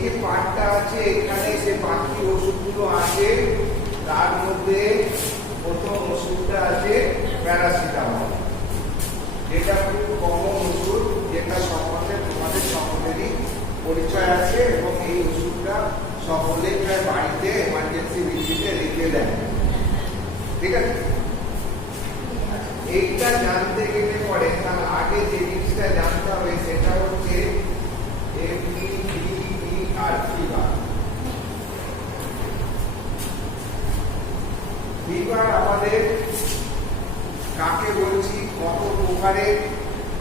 যে পার্টটা আছে এখানে যে বাকি ওষুধগুলো আছে তার মধ্যে প্রথম ওষুধটা আছে প্যারাসিটামল, যেটা খুব কমন ওষুধ, যেটা সম্বন্ধে তোমাদের সকলেরই পরিচয় আছে এবং এই ওষুধটা সকলে প্রায় বাড়িতে এমার্জেন্সি ভিজিটে রেখে দেয়। ঠিক আছে, এইটা জানতে গেলে পরে তার আগে যে জিনিসটা জানতে হবে সেটা হচ্ছে FEVER ফিভার। ফিভার আমাদের কাকে বলছি, কত প্রকারের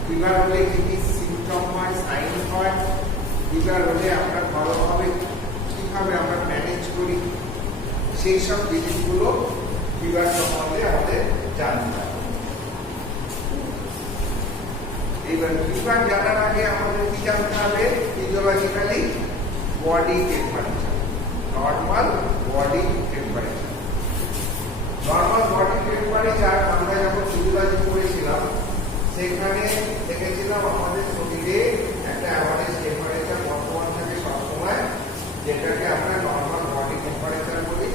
ফিভার হলে কি কি সিমটম হয়, সাইন হয়, ফিভার হলে আমরা ভালোভাবে কিভাবে আমরা ম্যানেজ করি, সেই সব জিনিসগুলো ফিভার সম্বন্ধে আমাদের জানতে হবে। এবার ফিভার জানার আগে আমাদের কি জানতে হবে, physiologically body temperature, normal body temperature. Normal body temperature আমরা যখন ফিজিওলজি পড়েছিলাম সেখানে দেখেছিলাম আমাদের শরীরে একটা অ্যাভারেজ টেম্পারেচার বর্তমান থাকে সবসময়, যেটাকে আমরা নর্মাল বডি টেম্পারেচার বলি।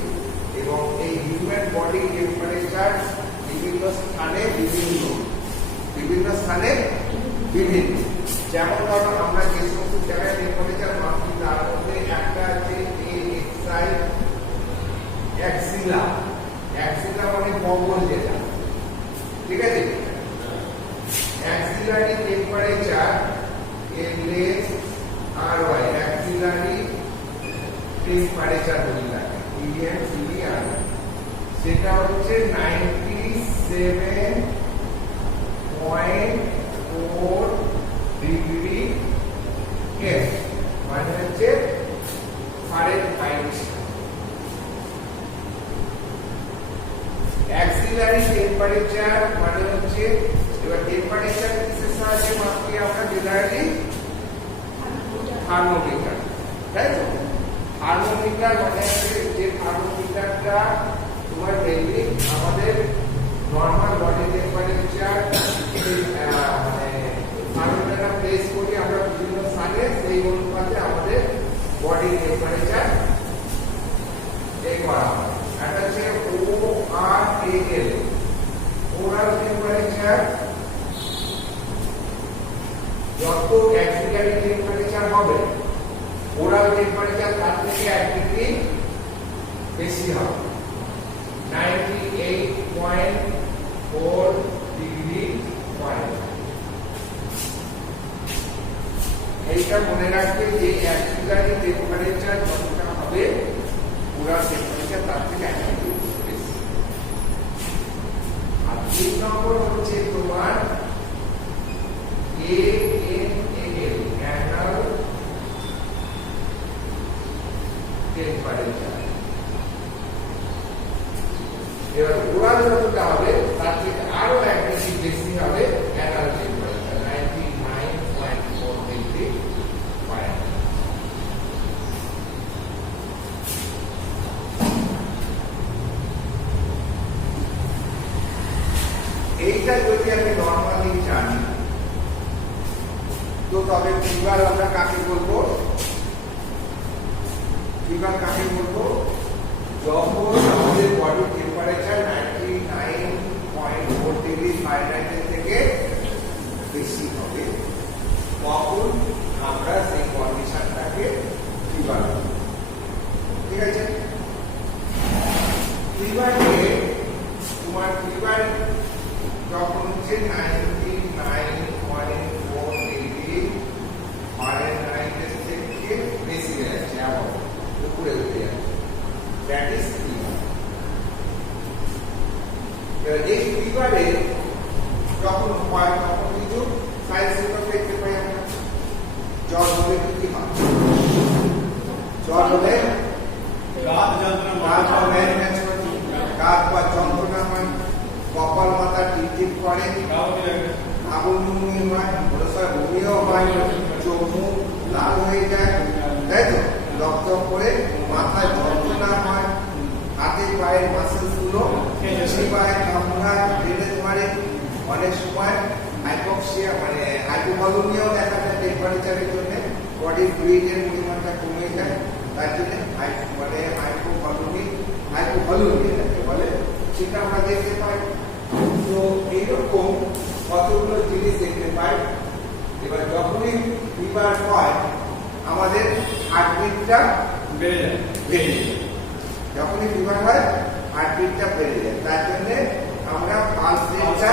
এবং এই হিউম্যান বডি টেম্পারেচার বিভিন্ন স্থানে বিভিন্ন, যেমন ধরো আমরা যে সমস্ত জায়গায় টেম্পারেচার মাপি তার মধ্যে একটা আছে AXI অ্যাক্সিলা, অ্যাক্সিলা মানে কম্বল যেটা, ঠিক আছে, axillary temperature LSRY, axillary temperature বলি থাকে TMCR, সেটা হচ্ছে 97.4 ডিগ্রি F, মানে হচ্ছে ফারেনহাইট। অ্যাক্সিলারি টেম্পারেচার মানে হচ্ছে, এবার টেম্পারেচার কিসের সাহায্যে মাপি আমরা, জেনারেলি থার্মোমিটার, তাই তো। থার্মোমিটার মানে হচ্ছে যে থার্মোমিটারটা তোমার মেইনলি আমাদের নরমাল বডি টেম্পারেচার মানে থার্মোমিটারটা প্লেস করি আমরা বিভিন্ন স্থানে, সেই অনুপাতে আমাদের বডি টেম্পারেচার চেক করা হয়। এটা হচ্ছে ORAL, ওরাল টেম্পারেচার। যত অ্যাক্সিলারি টেম্পারেচার হবে ওরাল টেম্পারেচার তার থেকে 1 ডিগ্রি বেশি হবে, 98.4 ডিগ্রি পয়েন্ট। এইটা মনে রাখবে যে অ্যাক্সিলারি টেম্পারেচার যতটা হবে ওরাল টেম্পারেচার তার থেকে 1 ডিগ্রি বেশি। আর 3 নম্বর হচ্ছে তোমার ANAL, অ্যানাল টেম্পারেচার। এবার ওরাল যতটা হবে তার থেকে আরো 1 ডিগ্রি বেশি হবে অ্যানাল টেম্পারেচার, 99.4 ডিগ্রি পয়েন্ট। এইটা যদি আমি নরমালি জানি তো তবে ফিভার আমরা কাকে বলবো, ফিভার কাকে বলবো, যখন আমাদের বডি টেম্পারেচার 99.4 ডিগ্রি ফারেনহাইট থেকে বেশি হবে তখন আমরা সেই কন্ডিশনটাকে ফিভার বলবো। ঠিক আছে, ফিভারে তোমার ফিভার যখন হচ্ছে 99.4 ডিগ্রি ফারেনহাইট থেকে বেশি যাচ্ছে, আবার উপরে উঠে যাচ্ছে, দ্যাট ইজ ফিভার। এই ফিভারে যখন হয় তখন কিছু সাইন সিম্পটম দেখতে পাই আমরা। জ্বর হলে কি হয়, জ্বর হলে গা বা যন্ত্রণা হয়, কপাল মাথা টিপ করে, আবুলমুনি হয়, বমিও হয়, চোখ মুখ লাল হয়ে যায়, তাই তো, রক্ত করে মাথায় যন্ত্রণা হয়, হাতে পায়ের মাসেলস গুলো পায়ে কামড়ায়, বেঁধে ধরে, অনেক সময় হাইপক্সিয়া মানে হাইপোভলিউমিয়াও দেখা যায় টেম্পারেচারের জন্য, বডির ফ্লুইডের পরিমাণটা কমে যায়, তার জন্য মানে হাইপোভলিউমিয়া বলে, সেটা আমরা দেখতে পাই। তো এইরকম কতগুলো জিনিস দেখতে পাই। এবার যখনই ফিভার হয় আমাদের হার্টবিটটা বেড়ে যায়। যখনই ফিভার হয় হার্টবিটটা বেড়ে যায়, তার জন্য আমরা পালস রেটটা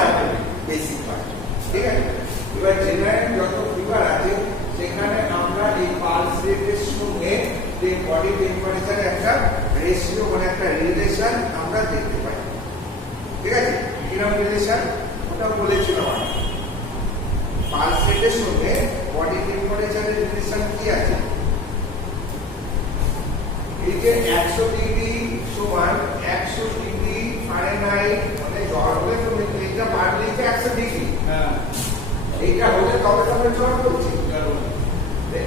বেশি পাই। ঠিক আছে, এবার জেনারেল যত ফিভার আছে সেখানে আমরা এই পালস রেটের সঙ্গে যে বডি টেম্পারেচারের একটা রেশিও মানে একটা রিলেশন আমরা দেখতে পাই। ঠিক আছে, কিরকম রিলেশন ওটা বলেছিলাম আমি। পালস রেটের সঙ্গে বডি টেম্পারেচারের রিলেশন কি আছে? এই যে 100 ডিগ্রি সমান 100 ডিগ্রি ফারেনহাইট, মানে জ্বর হলে তুমি এটা বাড়লে 100 ডিগ্রি, হ্যাঁ এইটা হলে তবে জ্বর বলছি।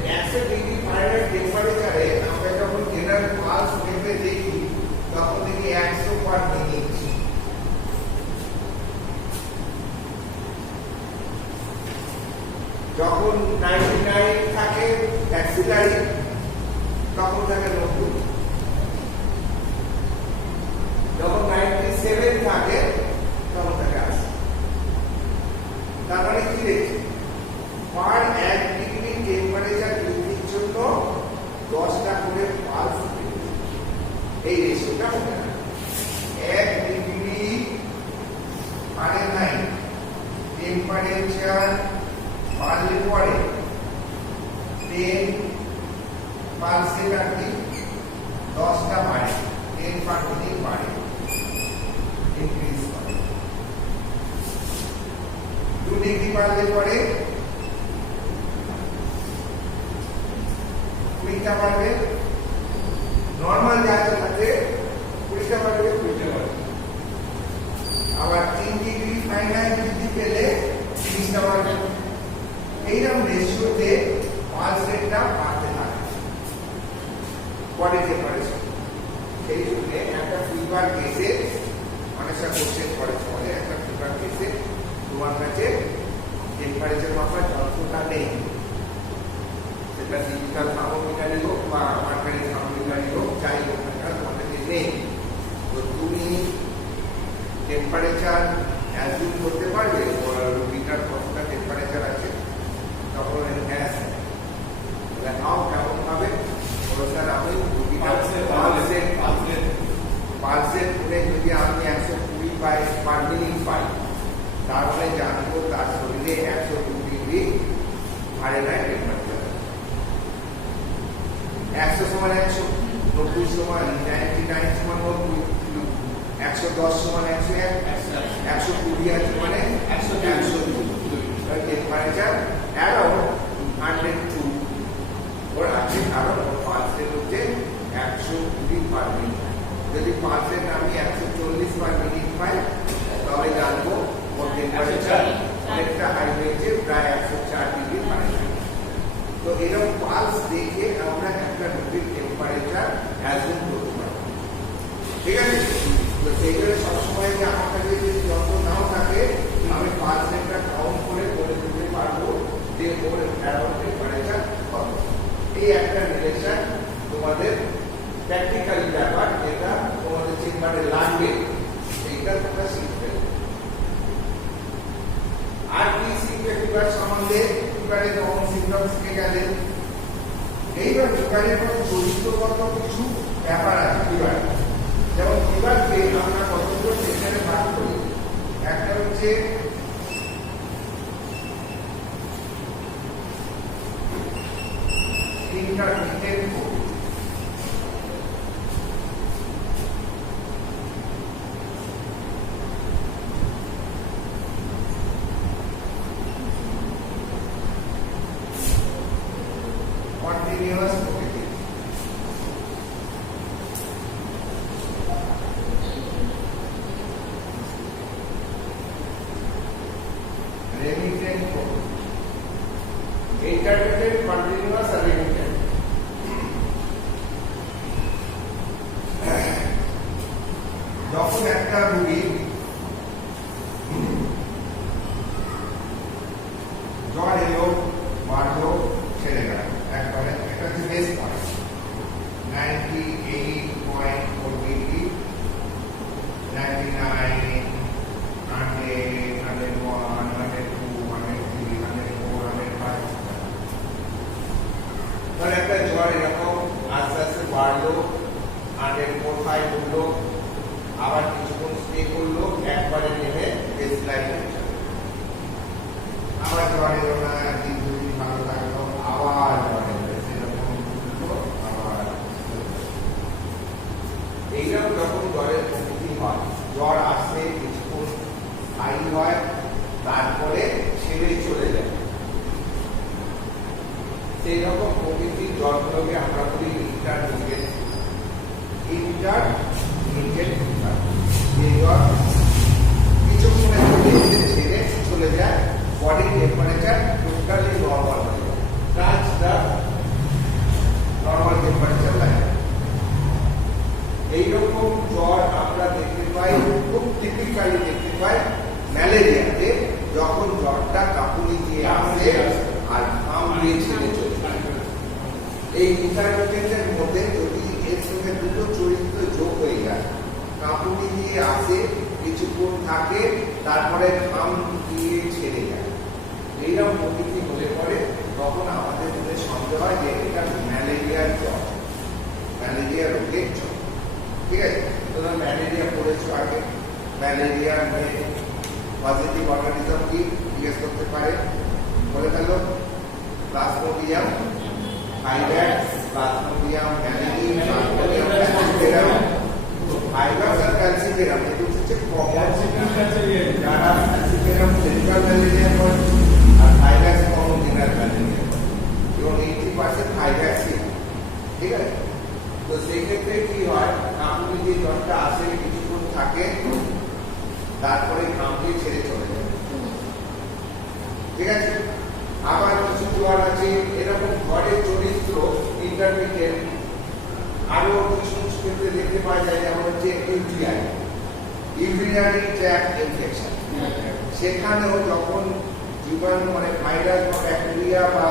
100 ডিগ্রি ফারেনহাইট টেম্পারেচারে আমরা যখন জেনারেল পালস মেপে দেখি তখন দেখি 100 পার মিনিট। যখন 99 থাকে অ্যাক্সিলারি তখন থাকে 90, যখন 97 থাকে তখন থাকে 80। তার মানে কি দেখছি, পার 1 ডিগ্রি টেম্পারেচার বৃদ্ধির জন্য 10টা করে পালস বৃদ্ধি, এই রেশিওটা হবে না। 1 ডিগ্রি ফারেনহাইট টেম্পারেচার বাড়লে পরে 10 পালসের আগে 10টা বাড়ে, 10 পার মিনিট বাড়ে, ইনক্রিজ করে। 2 ডিগ্রি বাড়লে পরে 20টা বাড়বে, নরমাল যা থাকে 20টা বাড়বে, 20টা বাড়বে। আবার 3 ডিগ্রি ফারেনহাইট বৃদ্ধি পেলে 30টা বাড়বে। এইরকম রেশিওতে পালস রেটটা বাড়তে থাকে বডি টেম্পারেচার। সেই জন্য একটা ফিভার কেসে অনেকটা কোশ্চেন করে, আমাদের একটা ফিভার কেসে তোমার কাছে টেম্পারেচার মাপার যন্ত্রটা নেই, সেটা ডিজিটাল থার্মোমিটারই হোক বা মার্কারি থার্মোমিটারই হোক, যাই হোক না কেন তোমার কাছে নেই। তো তুমি টেম্পারেচার অ্যাজিউম করতে পারবে রোগীটার কতটা টেম্পারেচার আছে, তখন গ্যাস নাও কেমন ভাবে স্যার আমি পালসের করে যদি আমি 120 পার মিনিট পাই, তাহলে জানবো তার শরীরে 102 ডিগ্রি ফারেনহাইট টেম্পারেচার। 100 সমান 100, 90 সমান 99 সমান 90, 110 সমান 101, 120 আছে মানে 102। টেম্পারেচার অ্যারাউন্ড 102 ওর আছে, কারণ পালসের হচ্ছে 120 পার মিনিট। যদি পালসের আমি 140 পার মিনিট পাই তবে জানবো ওর টেম্পারেচার অনেকটা হাই হয়েছে, প্রায় 104 ডিগ্রি ফারেনহাইট। তো এরকম পালস দেখে আমরা একটা রোগীর টেম্পারেচার অ্যাজিউম করতে পারি। ঠিক আছে, তো সেই জন্য সবসময় যে আমার কাছে যদি যত নাও থাকে আমি পালস রেটটা কাউন্ট করে বলে দিতে পারবো যে ওর অ্যারাউন্ড টেম্পারেচার কত। এই একটা রিলেশন তোমাদের প্র্যাকটিক্যাল ব্যাপার, যেটা তোমাদের চেম্বারে লাগবে, সেইটা তোমরা শিখবে। আর কি শিখবে ফিভার সম্বন্ধে? ফিভারের কমন সিমটমস কে গেলে, এইবার ফিভারের মধ্যে চরিত্রগত কিছু ব্যাপার আছে ফিভার। যেমন ফিভারকে আমরা কতগুলো সেকশনে ভাগ করি। একটা হচ্ছে ইন্টারমিটেন্ট কোড, কন্টিনিউয়াস প্রকৃতি। রেমিটেন্ট কোড, ইন্টারমিটেন্ট, কন্টিনিউয়াস আর রেমিটেন্ট। জ্বর এরকম আস্তে আস্তে বাড়লো, 104.5 উঠলো, আবার কিছুক্ষণ স্টে করলো, একবারে নেমে বেস লাইনে চলে আবার জ্বর এলো না, দিন দুদিন ভালো থাকলো, আবার জ্বর এলো, সেরকম উঠলো, আবার এইরকম যখন জ্বরের প্রকৃতি হয়, জ্বর আসে কিছুক্ষণ হাই হয়, তারপরে ছেড়ে চলে যায়, সেই রকম প্রকৃতির জ্বরগুলোকে আমরা বলি ইন্টারমিডিয়েট ফিভার। এই জ্বর কিছুক্ষণের মধ্যে ছেড়ে চলে যায়, বডি টেম্পারেচার টোটালি নর্মাল হয়ে যায়, touch the normal temperature line. এইরকম জ্বর আমরা দেখতে পাই, খুব টিপিক্যালি দেখতে পাই ম্যালেরিয়াতে, যখন জ্বরটা কাঁপুনি দিয়ে আসে আর ঘাম দিয়ে ছেড়ে চলে যায়। এই ইন্টারমিডিয়েটের মধ্যে যদি এর সঙ্গে দুটো চরিত্র যোগ হয়ে যায়, কাঁপুনি দিয়ে আসে, কিছুক্ষণ থাকে, তারপরে ঘাম দিয়ে ছেড়ে যায়, এইরকম প্রকৃতি হলে পরে তখন আমাদের মনে সন্দেহ হয় যে এটা ম্যালেরিয়ার জ্বর, ম্যালেরিয়া রোগের জ্বর। ঠিক আছে, তোমরা ম্যালেরিয়া পড়েছো আগে, ম্যালেরিয়ার পজিটিভ অর্গানিজম কি জিজ্ঞেস করতে পারে, বলে গেল plasmodium virus, plasmodium malaria, plasmodium falciparum. Virus আর ফ্যালসিফেরাম এই দুটো হচ্ছে কমন, যারা ফ্যালসিফেরাম সেন্ট্রাল ম্যালেরিয়া হয় আর ভাইরাস কমন জেনারেল ম্যালেরিয়া, এবং 80% ভাইরাসই। ঠিক আছে, তো সেই ক্ষেত্রে কি হয়, কাঁপুনি দিয়ে জ্বরটা আসে, কিছুক্ষণ থাকে, তারপরে ঘাম দিয়ে ছেড়ে চলে যায়। ঠিক আছে, আবার কিছু জ্বর আছে এরকম ঘরের চরিত্র ইন্টারমিডিয়েট, আরো কিছু ক্ষেত্রে দেখতে পাওয়া যায়, যেমন হচ্ছে ইউটিআই, ইউরিনারি ট্র্যাক্ট ইনফেকশন। সেখানেও যখন জীবাণু মানে ভাইরাস বা ব্যাকটেরিয়া বা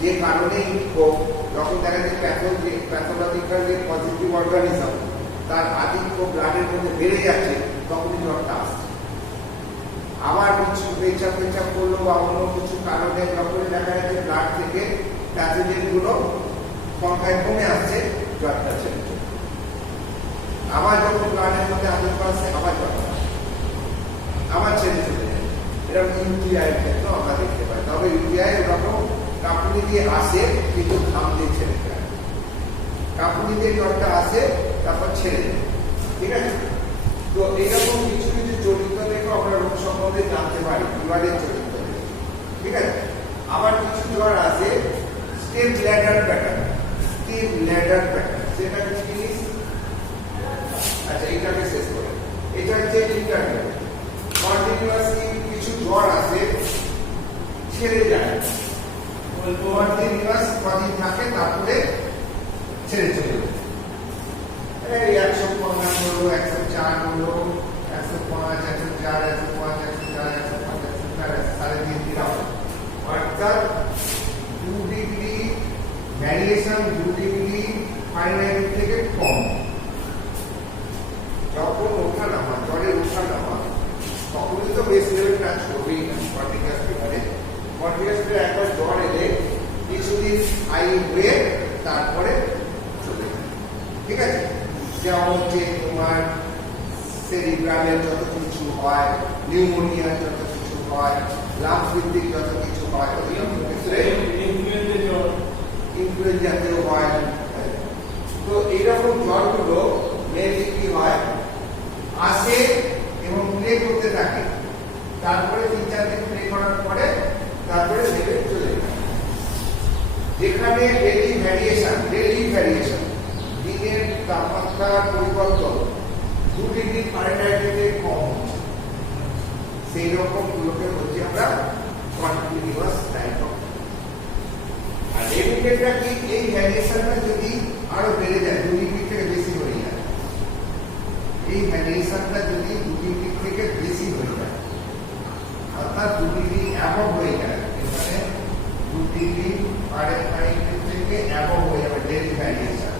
যে কারণেই হোক, যখন দেখা যায় প্যাথোলজিক্যাল যে পজিটিভ অর্গানিজম তার আধিক্য ব্লাডের মধ্যে বেড়ে যাচ্ছে, তখনই জ্বরটা আসছে। আবার কিছু পেচাপ করলো বা অন্য কিছু কারণে যখন দেখা যাচ্ছে ব্লাড থেকে প্যাথোজেন গুলো সংখ্যায় কমে আসছে, জ্বরটা ছেড়ে চলে, আবার যখন ব্লাডের মধ্যে আধিক্য আসছে, আবার জ্বর আবার ছেড়ে চলে যায়। এরকম ইউটিআই ক্ষেত্রে আমরা দেখতে পাই। তবে ইউটিআই ওরকম কাঁপুনি দিয়ে আসে, কিন্তু ঘাম দিয়ে ছেড়ে যায়, কাঁপুনি দিয়ে জ্বরটা আসে, তারপর ছেড়ে যায়। ঠিক আছে, তো এইরকম কিছু কিছু চরিত্র দেখে আমরা রোগ সম্বন্ধে জানতে পারি, ফিভারের চরিত্র দেখে। ঠিক আছে, আবার কিছু জ্বর আসে step ladder pattern, step ladder pattern, সেটা কি জিনিস? আচ্ছা, এইটাকে শেষ করে, এটা হচ্ছে ইন্টারমিডিয়েট। কন্টিনিউয়াসলি কিছু জ্বর আসে, ছেড়ে যায়, কন্টিনিউয়াস কদিন থাকে, তারপরে ছেড়ে চলে যায়। 115 হলো, 104 হলো, 105, 104, 105, 104, 105, 104, 3.5। অর্থাৎ 2 ডিগ্রি ভ্যারিয়েশন, 2 ডিগ্রি ফারেনহাইট থেকে কম। যখন ওঠা নামা, জ্বরের ওঠা নামা, তখনই তো বেস লেভেলটা ছবিই না। কন্টিনিউয়াস ফিভারে, কন্টিনিউয়াস ফিভারে একবার জ্বর এলে কিছুদিন হাই হয়ে তারপরে চলে যায়। ঠিক আছে, যেমন হচ্ছে তোমার সেরিব্রামের যত কিছু হয়, নিউমোনিয়ার যত কিছু হয়, লাংস ভিত্তিক যত কিছু হয়, ইনফ্লুয়েঞ্জাতেও হয়। তো এইরকম জ্বরগুলো মেনলি কি হয়, আসে এবং প্লে করতে থাকে, তারপরে 3-4 দিন প্লে করার পরে তারপরে লেভেল চলে যায়। যেখানে ডেইলি ভ্যারিয়েশন, দিনের তাপমাত্রার পরিবর্তন 2 ডিগ্রি ফারেনহাইটে কম হচ্ছে, সেই রকম গুলোকে বলছি আমরা কন্টিনিউয়াস টাইপ অফ। আর রেমিটেন্টটা কি, এই ভ্যারিয়েশনটা যদি আরো বেড়ে যায়, 2 ডিগ্রি থেকে বেশি হয়ে যায়, এই ভ্যারিয়েশনটা যদি 2 ডিগ্রি থেকে বেশি হয়ে যায়, অর্থাৎ 2 ডিগ্রি অ্যাবভ হয়ে যায়, এখানে 2 ডিগ্রি ফারেনহাইট থেকে অ্যাবভ হয়ে যাবে ডেইলি ভ্যারিয়েশন,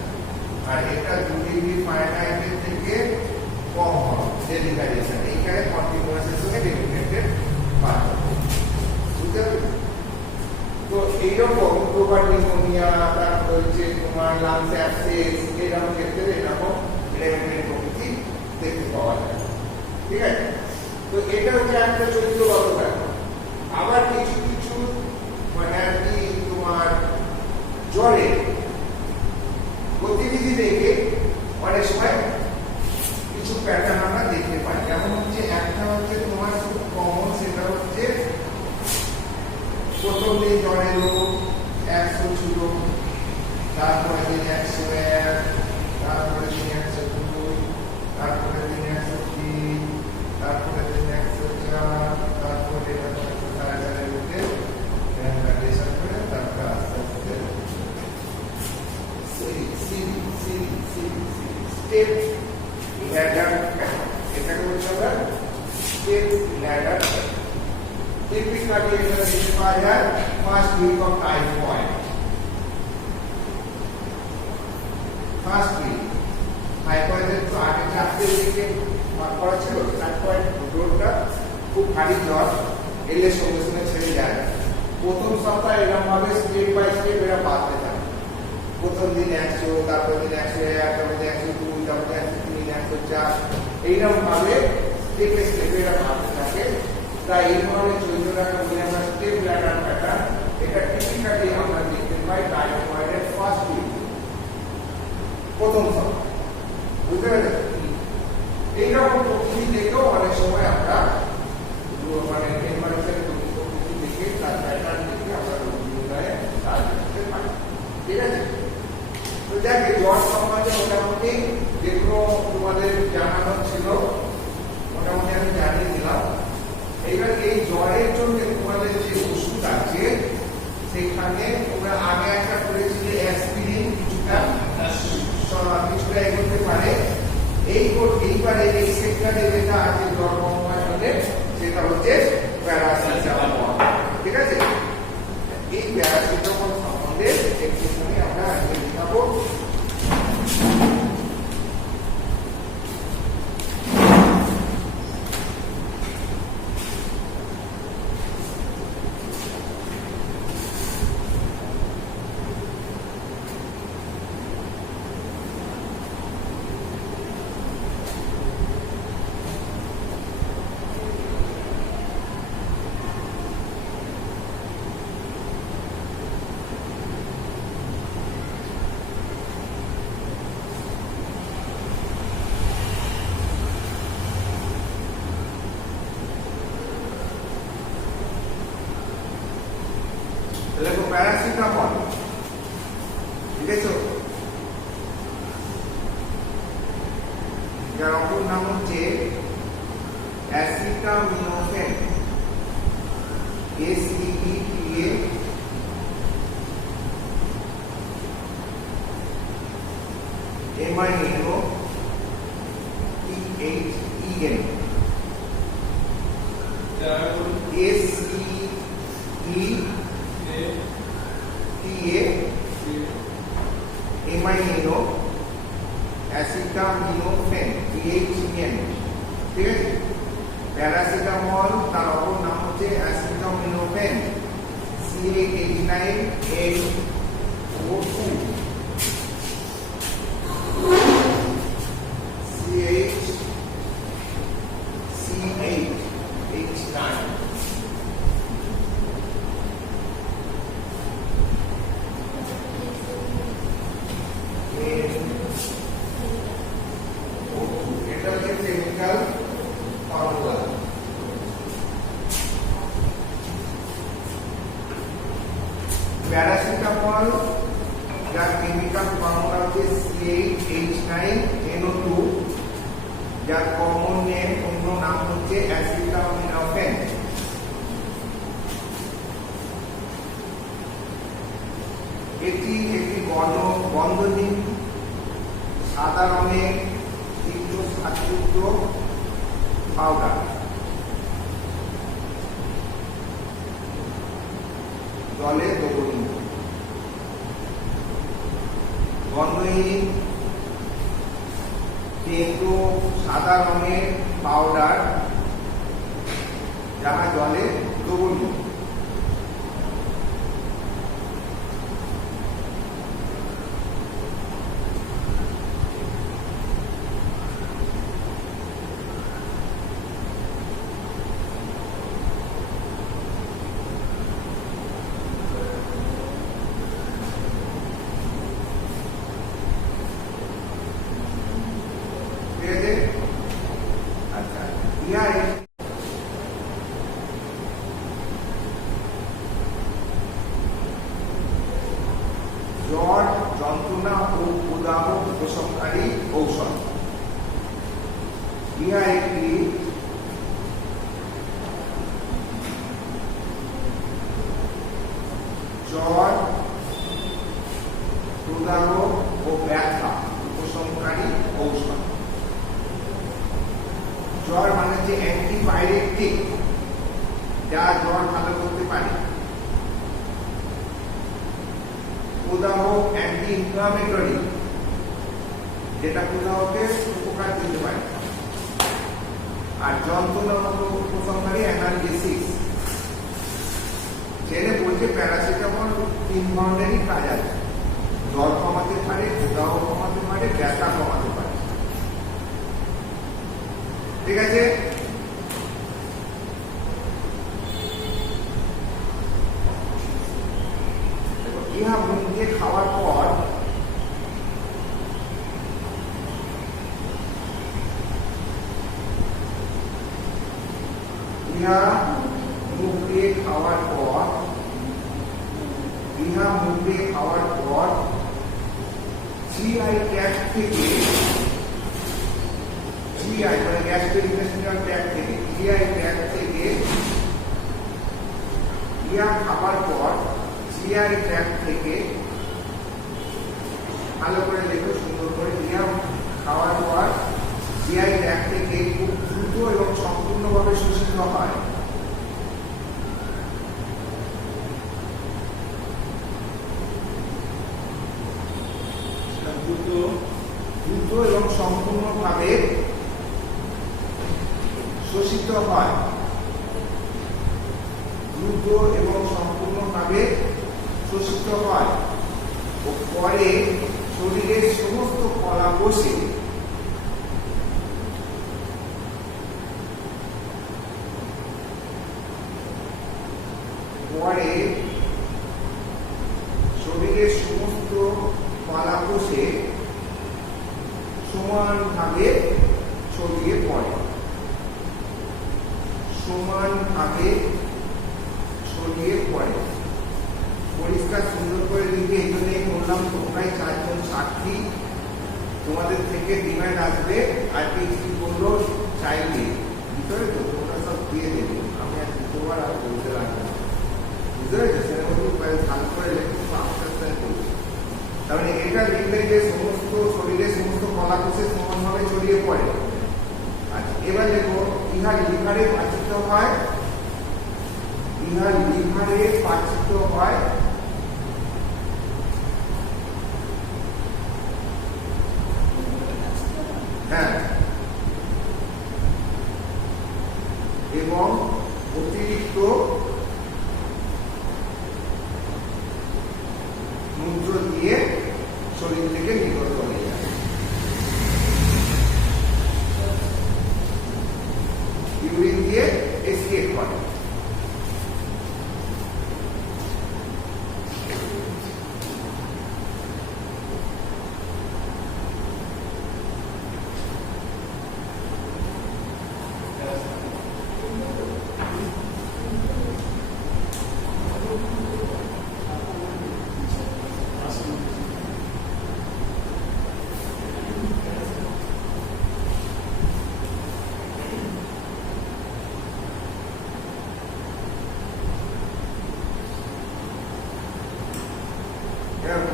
আর এটা 2 ডিগ্রি ফারেনহাইট থেকে কম হবে ডেইলি ভ্যারিয়েশন। এইখানে কন্টিনিউয়াসের সঙ্গে রেমিটেন্টের পার্থক্য, বুঝতে পারছো? তো এইরকম প্রপার নিউমোনিয়া, তারপর হচ্ছে তোমার লাংস অ্যাবসেস, এরকম ক্ষেত্রে এরকম রেমেডিয়াল প্রকৃতি দেখতে পাওয়া যায়। ঠিক আছে, তো এটা হচ্ছে একটা চরিত্রগত ব্যাপার। আবার কিছু কিছু মানে আর কি তোমার জ্বরের গতিবিধি দেখে অনেক সময় কিছু প্যাটার্ন আমরা দেখতে পাই। যেমন হচ্ছে একটা হচ্ছে তোমার খুব কমন, সেটা হচ্ছে প্রথম দিন জ্বর এলো 100 ছিল, তারপরে দিন 101, তারপরে দিন 102, তারপরে দিন 103, তারপরে দিন 104, তারপরে 104 উঠে কন্ডিশন করে তারপরে আস্তে আস্তে স্টেপ ল্যাডার, এটাকে বলছি আমরা স্টেপ ল্যাডার। টিপিক্যালি এটা দেখতে পাওয়া যায় first week of typhoid. First week টাইফয়েডের তো আগে 4 উইকে মার্ক করা ছিল। টাইফয়েড রোগটা খুব ভারী জ্বর, এলে সঙ্গে সঙ্গে ছেড়ে যায়। প্রথম সপ্তাহে এরকম ভাবে স্টেপ বাই স্টেপ এরা বাড়তে থাকে। প্রথম দিন 100, তারপর দিন 101, তারপর 102, তারপর 103, 104, এইরকম ভাবে স্টেপে স্টেপে এরা বাড়তে থাকে। তাই এই ধরনের চরিত্রটাকে বলি আমরা স্টেপ ল্যাডার প্যাটার্ন। এটা টিপিক্যালি আমরা দেখতে পাই টাইফয়েডের ফার্স্ট উইক, প্রথম সপ্তাহ। বুঝতে পেরেছেন? এইরকম প্রকৃতি দেখেও অনেক সময় আমরা মানে টেম্পারেচার প্রকৃতি দেখে তার প্যাটার্ন দেখে আমরা রোগ নির্ণয়ে সাহায্য করতে পারি। ঠিক আছে, তো দেখে জ্বর সম্বন্ধে মোটামুটি যেগুলো তোমাদের জানানো ছিল মোটামুটি আমি জানিয়ে দিলাম। এইবার এই জ্বরের জন্য তোমাদের যে ওষুধ আছে সেখানে তোমরা আগে একটা করেছিলে অ্যাসপিরিন, কিছুটা এগোতে পারে। এইবারে এই সেক্টরে যেটা আছে জ্বর কমানোর জন্য সেটা হচ্ছে প্যারাসিটামল। ঠিক আছে, এই প্যারাসিটামল সম্বন্ধে একটুখানি আমরা আগে দেখাবো। দেখো প্যারাসিটামল, ঠিক আছে, যার অপর নাম হচ্ছে acetaminophen, ACETA, MINOPHEN, amino acetaminophen, PHEN। ঠিক আছে, প্যারাসিটামল তার অপর নাম হচ্ছে অ্যাসিটামিনোফেন, CH9NO2, CH9। এটা হচ্ছে কেমিক্যাল ফর্মুলা। প্যারাসিটামল যার কেমিক্যাল ফর্মুলা হচ্ছে CH9NO2, যার কমন নেম অন্য নাম হচ্ছে অ্যাসিটামিনোফেন। এটি একটি গন্ধহীন সাদা রঙের তীব্র স্বাদযুক্ত পাউডার। জলে দ্রবণীয়, গন্ধহীন কিন্তু সাদা রঙের পাউডার যাহা জলে দ্রবণীয়। আছে? আচ্ছা, ইহা জ্বর, যন্ত্রণা ও প্রদাহ উপশমকারী ঔষধ। ইহা একটি জ্বর, প্রদাহ ও ব্যথা উপশমকারী ঔষধ। জ্বর মানে যে অ্যান্টিপাইরেটিক, যা জ্বর ভালো করতে পারে। প্রদাহ অ্যান্টি ইনফ্লামেটরি, যেটা প্রদাহকে উপকার দিতে পারে। আর যন্ত্রণা উপশমকারী অ্যানালজেসিস। জেনে বলছে প্যারাসিটামল 3 ধরনেরই কাজ আছে। জ্বর কমাতে পারে, প্রদাহ কমাতে পারে, ব্যথা কমাতে পারে। ঠিক আছে? ইহা মুখ দিয়ে খাওয়ার পর ইহা মুখ দিয়ে খাওয়ার পর জিআই ট্র্যাক্ট থেকে, জিআই মানে গ্যাস্ট্রোইন্টেস্টাইনাল ট্র্যাক্ট থেকে, জিআই ট্র্যাক্ট থেকে ইহা খাওয়ার পর জিআই ট্র্যাক্ট থেকে, ভালো করে দেখো সুন্দর করে, ইহা খাওয়ার পর জিআই ট্র্যাক্ট থেকে খুব দ্রুত এবং সম্পূর্ণভাবে শোষিত হয়। দ্রুত এবং সম্পূর্ণভাবে শোষিত হয়। দ্রুত এবং সম্পূর্ণভাবে শোষিত হয় ও পরে শরীরের সমস্ত কলাকোষে সমানভাবে ছড়িয়ে পড়ে। সমানভাবে ছড়িয়ে পড়ে। পরিষ্কার সুন্দর করে লিখে এই জন্যই বললাম, তোমরাই 4 জন সাক্ষী। তোমাদের থেকে ডিমান্ড আসবে আর কি বললো চাইলে ভিতরে তো তোমরা সব দিয়ে দেবে। আমি আর দ্বিতীয়বার আর বলতে লাগবে না, বুঝতে পেরেছো? সেরকম ভালো করে লেখো, আস্তে আস্তে বলছি। তাহলে এটা লিখলে যে সমস্ত শরীরের সমস্ত কলাকোষে সমানভাবে ছড়িয়ে পড়ে। আচ্ছা, এবার দেখো ইহা লিভারে পাচিত হয়। ইহা লিভারে পাচিত হয় হ্যাঁ, এবং অতিরিক্ত মূত্র দিয়ে শরীর থেকে নির্গত হয়ে যায়। ইউরিন দিয়ে এসকেপ করে।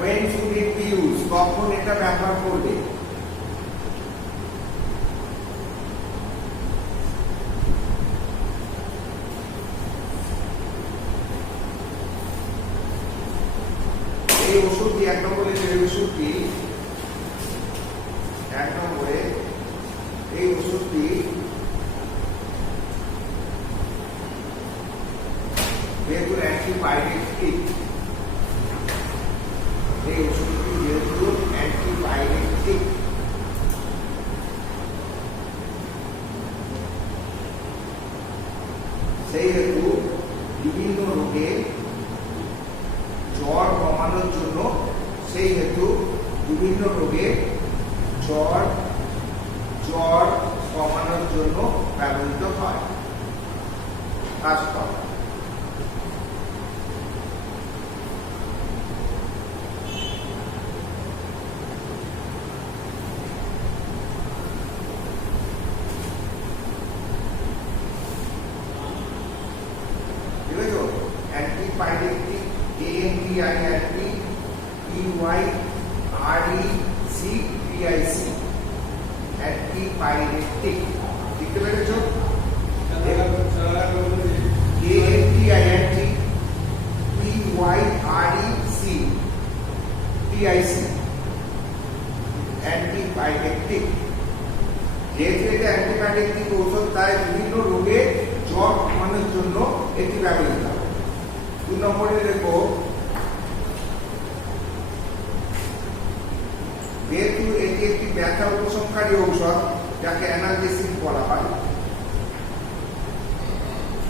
When should it be used? কখন এটা ব্যবহার করবে? এই ওষুধটি 1 নম্বরে, এই ওষুধটি 1 নম্বরে, এই ওষুধটি যেহেতু অ্যান্টিপাইরেটিক, এই ওষুধটি যেহেতু অ্যান্টিপাইরেটিক, সেই হেতু বিভিন্ন রোগে জ্বর কমানোর জন্য, সেই হেতু বিভিন্ন রোগে জ্বর জ্বর কমানোর জন্য ব্যবহৃত হয়। ফার্স্ট কথা, অ্যান্টিপাইরেটিক ANTIPYRECTIC অ্যান্টিপাইরেটিক লিখতে পেরেছো? ANTIPYRECTIC antipyretic. যেহেতু এটা অ্যান্টিপাইরেটিক ঔষধ, তাই বিভিন্ন রোগে জ্বর কমানোর জন্য এটি ব্যবহৃত হয়। 2 নম্বরে দেখো, যেহেতু এটি একটি ব্যথা উপশমকারী ঔষধ যাকে অ্যানালজেসিক বলা হয়,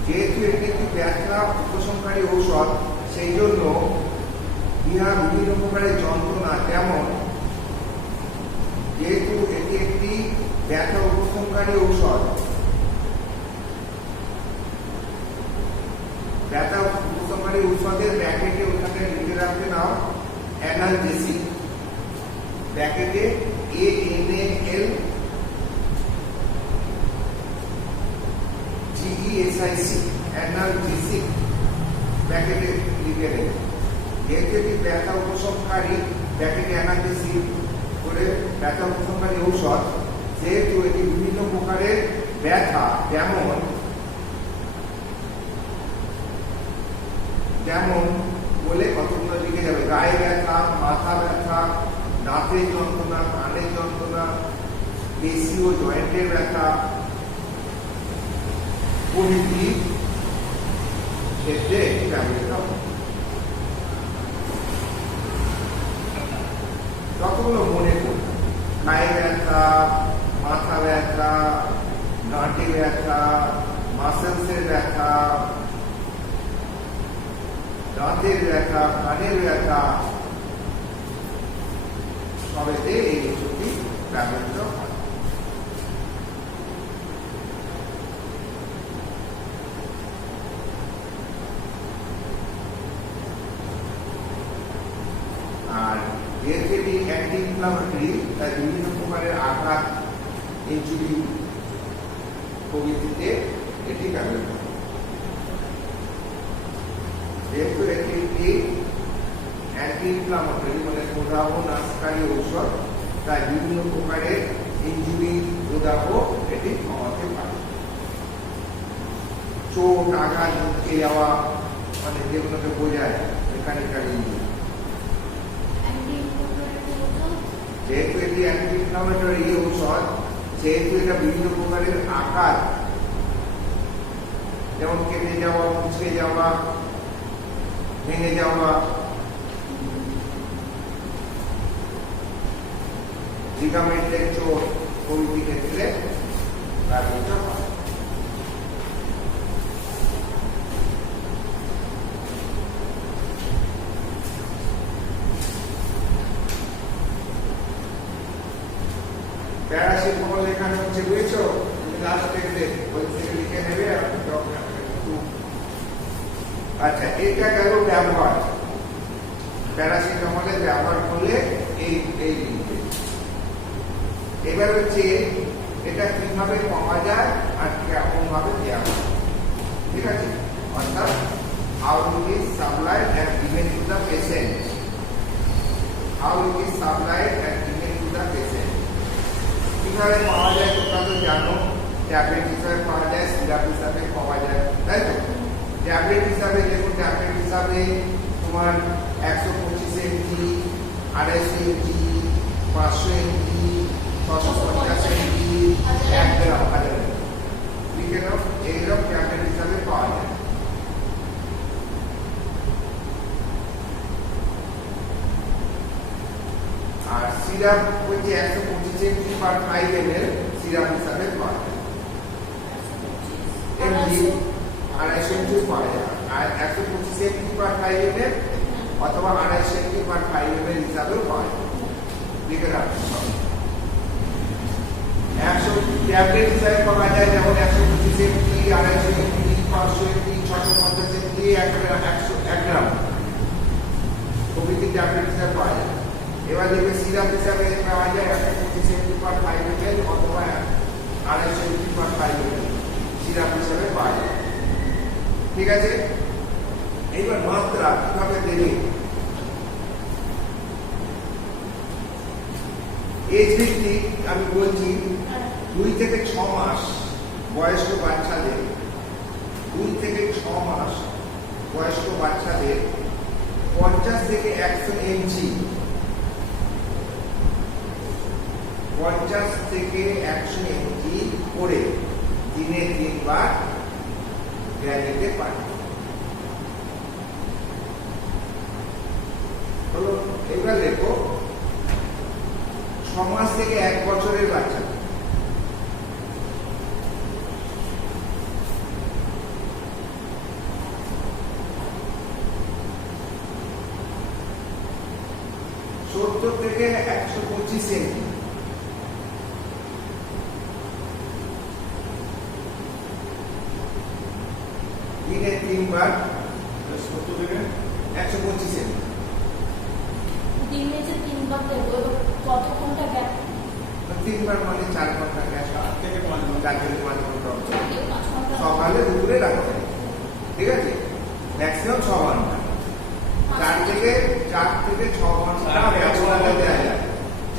যেহেতু এটি একটি ব্যথা উপশমকারী ঔষধ, সেই জন্য ইহা বিভিন্ন প্রকারের যন্ত্রণা, যেমন যেহেতু এটি একটি ব্যথা উপশমকারী ঔষধ, ব্যথা উপশমকারী ঔষধের প্যাকেটে ওখানে লিখে রাখতে নাও অ্যানালজেসিক, প্যাকেটে ANALGESIC অ্যানালজেসিক প্যাকেটে লিখে দেবে। যেহেতু এটি ব্যথা উপশমকারী, প্যাকেটে অ্যানালজেসিক করে ব্যথা উপশমকারী ঔষধ, যেহেতু এটি বিভিন্ন প্রকারের ব্যথা, যেমন বলে কতগুলো লিখে যাবে, গায়ে ব্যথা, মাথা ব্যথা, দাঁতের যন্ত্রণা, কানের যন্ত্রণা, পেশি ও জয়েন্টের ব্যথা প্রভৃতি ক্ষেত্রে ব্যবহৃত হয়। যতগুলো মনে করুন, গায়ে ব্যথা, মাথা ব্যথা, গাঁটে ব্যথা, মাসেলসের ব্যথা, দাঁতের ব্যথা, কানের ব্যথা, সবেতে এই ওষুধটি ব্যবহৃত হয়। আর যেহেতু এটি অ্যান্টি ইনফ্লামেটরি, তাই বিভিন্ন প্রকারের আঘাত, ইনজুরি প্রভৃতিতে এটি ব্যবহৃত হয়। যেহেতু এটি একটি অ্যান্টি ইনফ্লামেটরি মানে প্রদাহ নাশকারী ঔষধ, তাই বিভিন্ন প্রকারের ইনজুরি প্রদাহ এটি কমাতে পারে। চোট, আঘাত, মুচকে যাওয়া, মানে যেগুলোকে বোঝায় মেকানিক্যাল ইনজুরি। যেহেতু এটি অ্যান্টি ইনফ্লামেটরি ঔষধ, সেহেতু এটা বিভিন্ন প্রকারের আঘাত, যেমন কেটে যাওয়া, মুচকে যাওয়া, ভেঙে যাওয়া, লিগামেন্টের চোট প্রভৃতি ক্ষেত্রে ব্যবহৃত হয়। প্যারাসিটামল এখানে হচ্ছে, বুঝেছো? তুমি লাস্ট দেখলে ওই থেকে লিখে নেবে। আচ্ছা, এটা গেল ব্যবহার। প্যারাসিটামলের ব্যবহার করলে এই লিখবে। এবার হচ্ছে এটা কিভাবে পাওয়া যায় আর কেমন ভাবে দেওয়া হয়, ঠিক আছে? অর্থাৎ how it is supplied and given to the patient, how it is supplied and given to the patient। কিভাবে পাওয়া যায় তোমরা তো জানো, ট্যাবলেট হিসাবে পাওয়া যায়, সিরাপ হিসাবে পাওয়া যায়, তাই তো? ট্যাবলেট হিসাবে দেখুন, ট্যাবলেট হিসাবে তোমার 125 mg, 250 mg, 500 mg, 650 mg, 1 গ্রাম, 1000 mg, লিখে নাও। এইরকম ট্যাবলেট হিসাবে পাওয়া যায়। আর সিরাপ হচ্ছে 125 mg per 5 ml সিরাপ হিসাবে পাওয়া যায়। mg 250 mg পাওয়া যায়, আর 125 mg per 5 ml অথবা 250 mg per 5 ml হিসাবেও পাওয়া যায়। লিখে রাখতে হবে। 100 ট্যাবলেট হিসাবে পাওয়া যায়, যেমন 125 এমজি, 250 এমজি, 500 এমজি, 650 এমজি, 1 গ্রাম প্রভৃতি ট্যাবলেট হিসাবে পাওয়া যায়। এবার দেখবে সিরাপ হিসাবে পাওয়া যায় 125 এমজি পার 5 ml অথবা 250 এমজি পার 5 ml সিরাপ হিসাবে পাওয়া যায়। ঠিক আছে, এইবার মাত্রা কিভাবে দেবে? এজ ভিত্তিক আমি বলছি, 2 থেকে 6 মাস বয়স্ক বাচ্চাদের 2 থেকে 6 মাস বয়স্ক বাচ্চাদের 50 থেকে 100 এমজি 50 থেকে 100 এমজি করে দিনে 3 বার দেওয়া যেতে পারে। হলো, এবার দেখো 6 মাস থেকে 1 বছরের বাচ্চা, থেকে 125 এমজি দিনে 3 বার 70 থেকে 125 এমজি দিনে যে 3 বার দেবো, কত ঘন্টা গ্যাপ? 3 বার মানে 4 ঘন্টা গ্যাস, 4 থেকে 5 ঘন্টা ঘন্টা সকালে দুপুরে রাখতে, ঠিক আছে, ম্যাক্সিমাম 6 ঘন্টা, 4 থেকে 6 ঘন্টা ব্যবধানে দেওয়া যায়।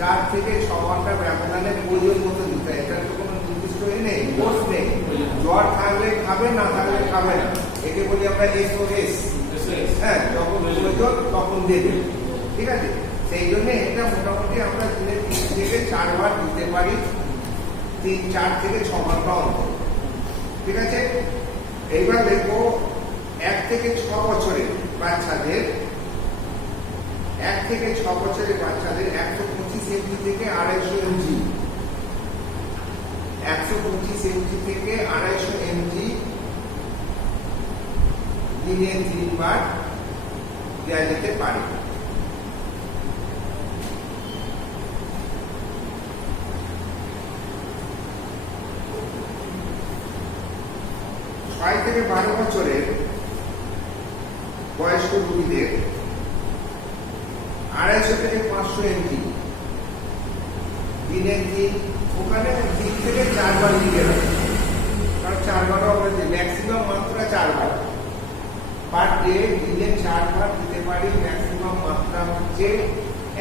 4 থেকে 6 ঘন্টা ব্যবধানে প্রয়োজন মতো দিতে হয়। এটার তো কোনো নির্দিষ্ট নেই, কোর্স নেই। জ্বর থাকলে খাবে, না থাকলে খাবে না, একে বলি আমরা SOS। হ্যাঁ, যখন প্রয়োজন তখন দেবে, ঠিক আছে। সেই জন্য এটা মোটামুটি আমরা দিনে 3 থেকে 4 বার দিতে পারি, 4 থেকে 6 ঘন্টা অন্তর, ঠিক আছে। এইবার দেখো 1 থেকে 6 বছরের বাচ্চাদের 1 থেকে 6 বছরের বাচ্চাদের 125 এমজি থেকে 250 এমজি 125 এমজি থেকে 250 এমজি দিনে 3 বার দেওয়া যেতে পারে। থেকে 12 বছরের বয়স্ক রোগীদের 250 থেকে 500 এমজি দিনে 3, ওখানে 3 থেকে 4 বার দিতে হবে, কারণ 4 বারও আমরা ম্যাক্সিমাম মাত্রা 4 বার পার ডে, দিনে 4 বার দিতে পারি। ম্যাক্সিমাম মাত্রা হচ্ছে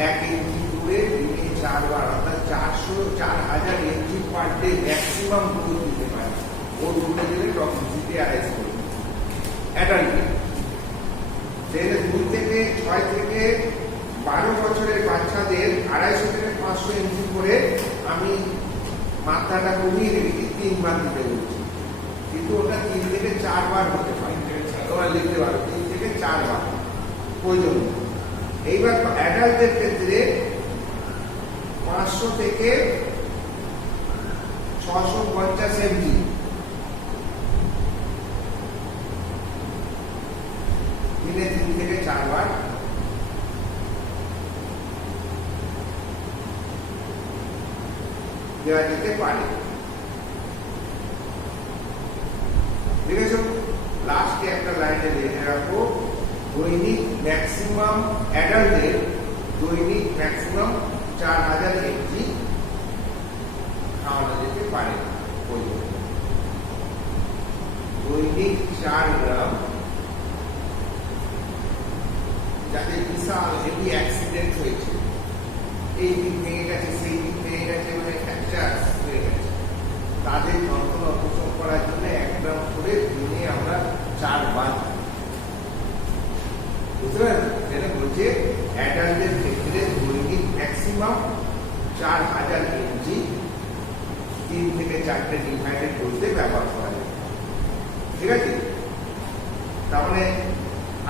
1 এমজি করে দিনে 4 বার, অর্থাৎ 4000 MG per day maximum dose দিতে পারি। ও দুটো দিলে টক্সিসিটি অ্যারাইজ করবে অ্যাডাল্টে। সেটা 2 থেকে 6 থেকে 12 বছরের বাচ্চাদের 250 থেকে 500 এমজি করে আমি মাত্রাটা কমিয়ে রেখেছি, 3 বার দিতে বলছি, কিন্তু ওটা 3 থেকে 4 বার হতে পারে, তোমরা লিখতে পারো 3 থেকে 4 বার প্রয়োজন। এইবার অ্যাডাল্টদের ক্ষেত্রে 500 থেকে 650 এমজি দিনে 3 থেকে 4 বার দেওয়া যেতে পারে, ঠিক আছে। লাস্টে একটা লাইনে লিখে রাখবো, দৈনিক ম্যাক্সিমাম অ্যাডাল্টদের দৈনিক ম্যাক্সিমাম 4000 এমজি খাওয়ানো যেতে পারে। দৈনিক 4 গ্রাম, যাদের বিশাল হেভি অ্যাক্সিডেন্ট হয়েছে, এই দিক ভেঙে গেছে, সেই দিক ভেঙে গেছে, মানে ফ্র্যাকচার হয়ে গেছে, তাদের যন্ত্রণা উপশম করার জন্য 1 গ্রাম করে দিনে আমরা 4 বার, বুঝতে পারলেন? যেটা বলছে অ্যাডাল্টদের ক্ষেত্রে দৈনিক ম্যাক্সিমাম 4000 এমজি 3 থেকে 4টে ডিভাইডেড ডোজে ব্যবহার করা যায়, ঠিক আছে। তার মানে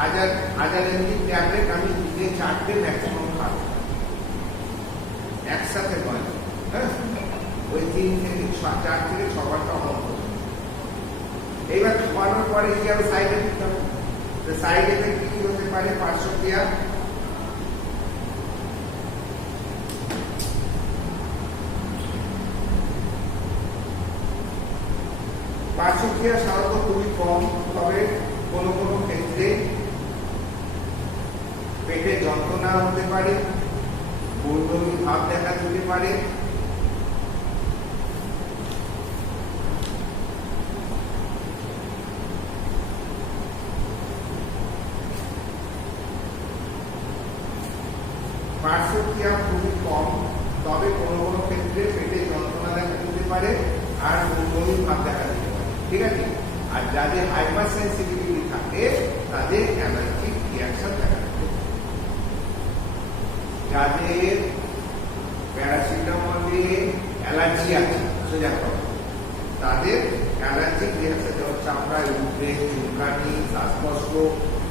1000 এমজি ট্যাবলেট আমি দিনে 4টে ম্যাক্সিমাম খাবো, একসাথে নয়, হ্যাঁ, ওই 3 থেকে 4 থেকে 6 ঘন্টা অন্তর। এইবার খাওয়ানোর পরে কি হবে? সাইড এফেক্ট হবে। সাইড এফেক্ট কি হতে পারে? পার্শ্বক্রিয়া, পার্শ্বক্রিয়া সাধারণত খুবই কম, তবে কোনো কোনো ক্ষেত্রে পেটে যন্ত্রণা হতে পারে, বমি ভাব দেখা দিতে পারে, পার্শ্বক্রিয়া খুবই কম, তবে কোনো কোনো ক্ষেত্রে পেটে যন্ত্রণা দেখা দিতে পারে আর বমি ভাব দেখা দিতে পারে। ঠিক আছে? আর যাদের হাইপার সেন্সিটিভিটি থাকে তাদের অ্যালার্জিক রিয়াকশন দেখা দিতে পারে। যাদের প্যারাসিটামলে অ্যালার্জি আছে সোজা কথা, তাদের অ্যালার্জিক রিয়াকশন যেমন চামড়ায় উঠবে, চুলকানি, শ্বাসকষ্ট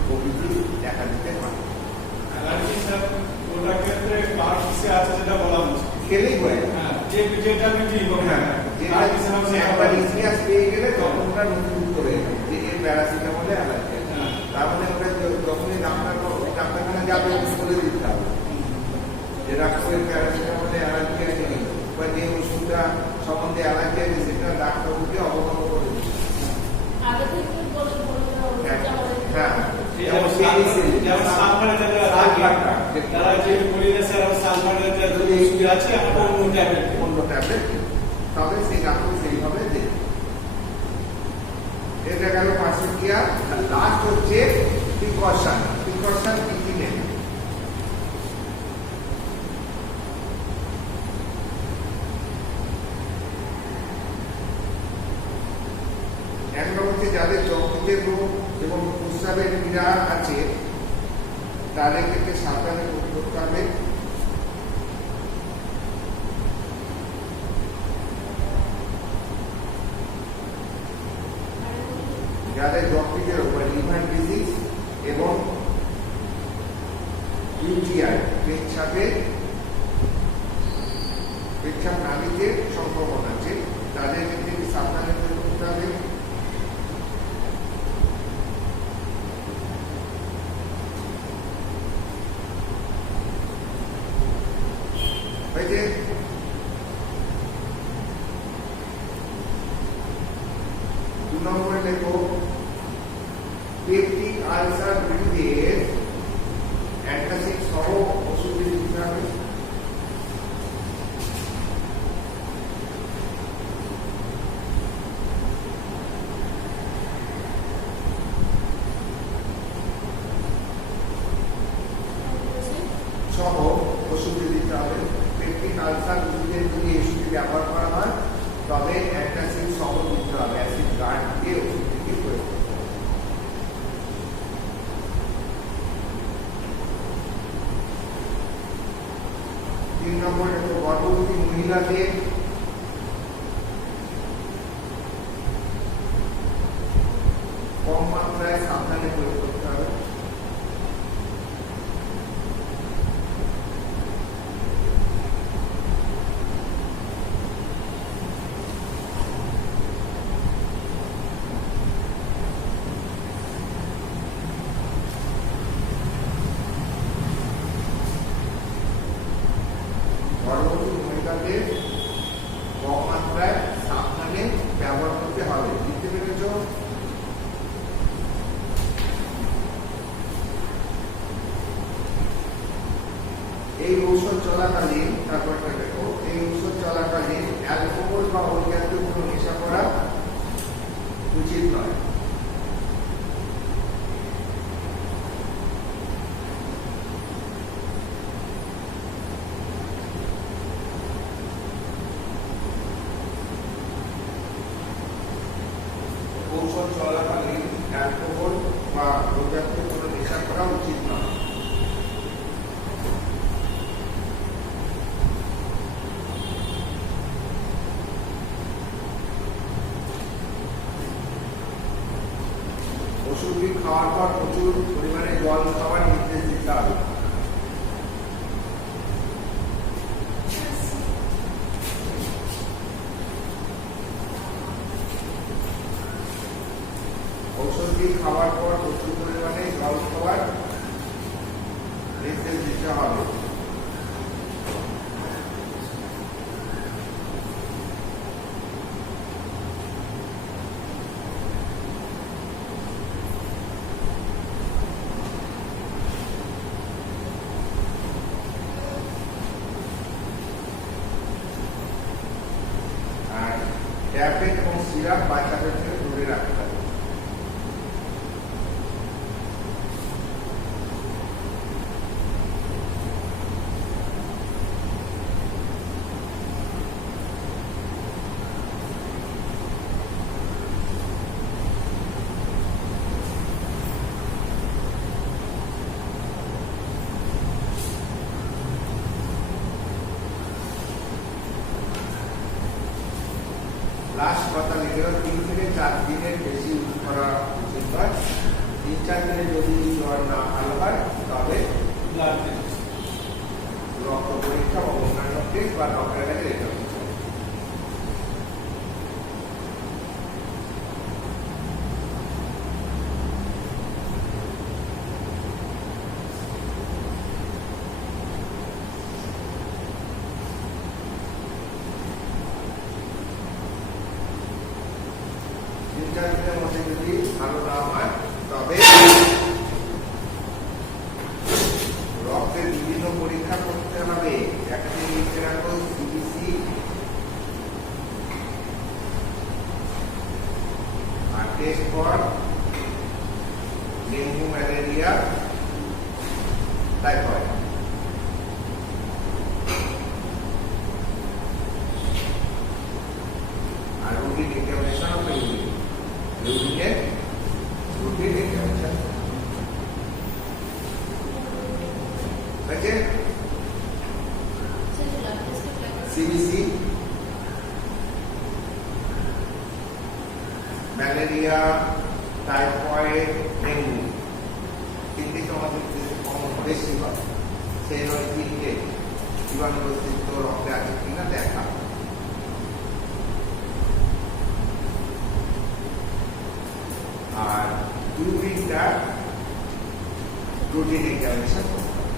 প্রভৃতি দেখা দিতে পারে। অ্যালার্জি স্যার ওটার ক্ষেত্রে কার কিসে আছে যেটা বলা মুশকিল। খেলেই হয়। হ্যাঁ, যেটা আমি কি বলবো, হ্যাঁ, কার কিসে আছে একবার ইতিহাস পেয়ে গেলে তখন ওটা নথিভুক্ত হয়ে যাবে যে এর প্যারাসিটামলে অ্যালার্জি আছে। হ্যাঁ। তার মানে ওটা যখনই ডাক্তারখানা যাবে বলে দিতে হবে যে ডাক্তারের প্যারাসিটামলে অ্যালার্জি আছে বা যে ওষুধটা সম্বন্ধে অ্যালার্জি আছে সেটা ডাক্তারকে অবগত করে দিতে হবে। আগে থেকে বলে দেওয়া উচিত যে আমাদের হ্যাঁ, যেমন সালফারে যারা থাকে তারা যে বলিলে স্যার সালফারে যাদের ওষুধ আছে আমার অন্য ট্যাবলেট অন্য ট্যাবলেট, তবে সেই ডাক্তার সেইভাবে দেবে। এটা গেল পার্শ্বক্রিয়া। লাস্ট হচ্ছে প্রিকশন। প্রিকশন কি কি নেবে? এক নম্বর হচ্ছে যাদের যকৃতের রোগ এবং প্রস্রাবের পীড়া আছে তাদের ক্ষেত্রে সাবধানে করতে হবে। যাদের যকৃতের রোগ লিভার ডিজিজ এবং ইউটিআই পেচ্ছাপ নালীতে সংক্রমণ আছে তাদের ক্ষেত্রে সাবধানে করতে হবে। হয়েছে? দু নম্বরে লেখো পেপটিক আলসার রোগীদের অ্যান্টাসিড সহ ওষুধ দিতে হবে। সহ ওষুধ দিতে হবে। পেপটিক আলসার রোগীদের যদি ওষুধ ব্যবহার করা হয় তবে অ্যান্টাসিড সহ দিতে হবে। অ্যাসিড গার্ড দিয়ে ওষুধটিকে প্রয়োগ করতে হবে। 3 নম্বরে গর্ভবতী মহিলাদের কম মাত্রায় সাবধানে প্রয়োগ করতে হবে। গর্ভবতী মহিলাদের কম মাত্রায় সাবধানে ব্যবহার করতে হবে। বুঝতে পেরেছ? এই ঔষধ চলাকালীন তারপরটা দেখো, এই ঔষধ চলাকালীন অ্যালকোহল বা ওই জাতীয় কোনো নেশা করা উচিত নয়। ঔষধ চলাকালীন অ্যালকোহল বা ওই জাতীয় কোনো নেশা করা উচিত নয়। ওষুধটি খাওয়ার পর প্রচুর পরিমাণে জল খাওয়ার নির্দেশ দিতে হবে। ওষুধটি খাওয়ার পর প্রচুর পরিমাণে জল খাওয়ার নির্দেশ দিতে হবে। ট্যাবলেট এবং সিরাপ বাচ্চাদের থেকে দূরে রাখতে হবে। লাস্ট কথা লিখে 3 থেকে 4 দিনের বেশি ইউজ করা উচিত নয়। 3-4 দিনে যদি জ্বর না ভালো হয় তবে ব্লাড টেস্ট রক্ত পরীক্ষা বা অন্যান্য টেস্ট বা ডক্টরের কাছে যেতে হবে। দিনের মধ্যে যদি ভালো না হয় তবে রক্তের বিভিন্ন পরীক্ষা করতে হবে। একটা লিখে রাখো সিবিসি আর test for dengue, malaria, typhoid. আর রুটিন এক্সামিনেশন অফ ইউরিনের routine examination. Okay, CBC, malaria, typhoid, dengue, তিনটি আমাদের বেশি হয়। সেই তিনটে জীবাণু অস্তিত্ব রক্তে আছে কিনা দেখা। আর ইউরিনটা রুটিন এক্সামিনেশন করতে হবে।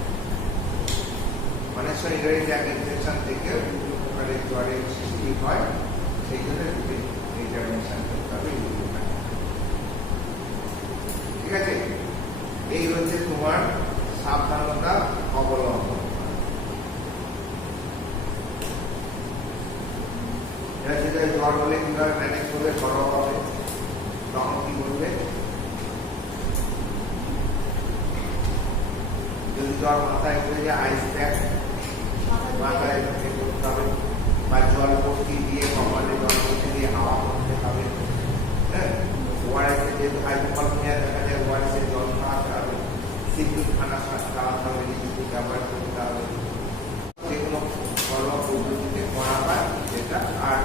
অনেক সময় ইউরিন ইনফেকশন থেকে বিভিন্ন প্রকারের জ্বরের সৃষ্টি হয়, সেই জন্য রুটিন এক্সামিনেশন করতে হবে ইউরিনটা। ঠিক আছে, এই হচ্ছে তোমার সাবধানতা অবলম্বন। জ্বর হলে কিভাবে ম্যানেজ করবে, ঘরোয়া হবে, তখন কি বলবে? যদি জ্বর মাথায় করে যে আইস প্যাক মাথায় করতে হবে, বা জল ভর্তি দিয়ে কপালে জল ভর্তি দিয়ে হাওয়া করতে হবে। হ্যাঁ, ওয়ারেসে যেহেতু হাইপোকালমিয়া দেখা যায়, ওয়ারেসে জল খাওয়াতে হবে, সিদ্যুৎ খানা খাওয়াতে হবে, ঋতু ব্যবহার করতে হবে। যেগুলো ঘরোয়া পদ্ধতিতে করা হয় যেটা, আর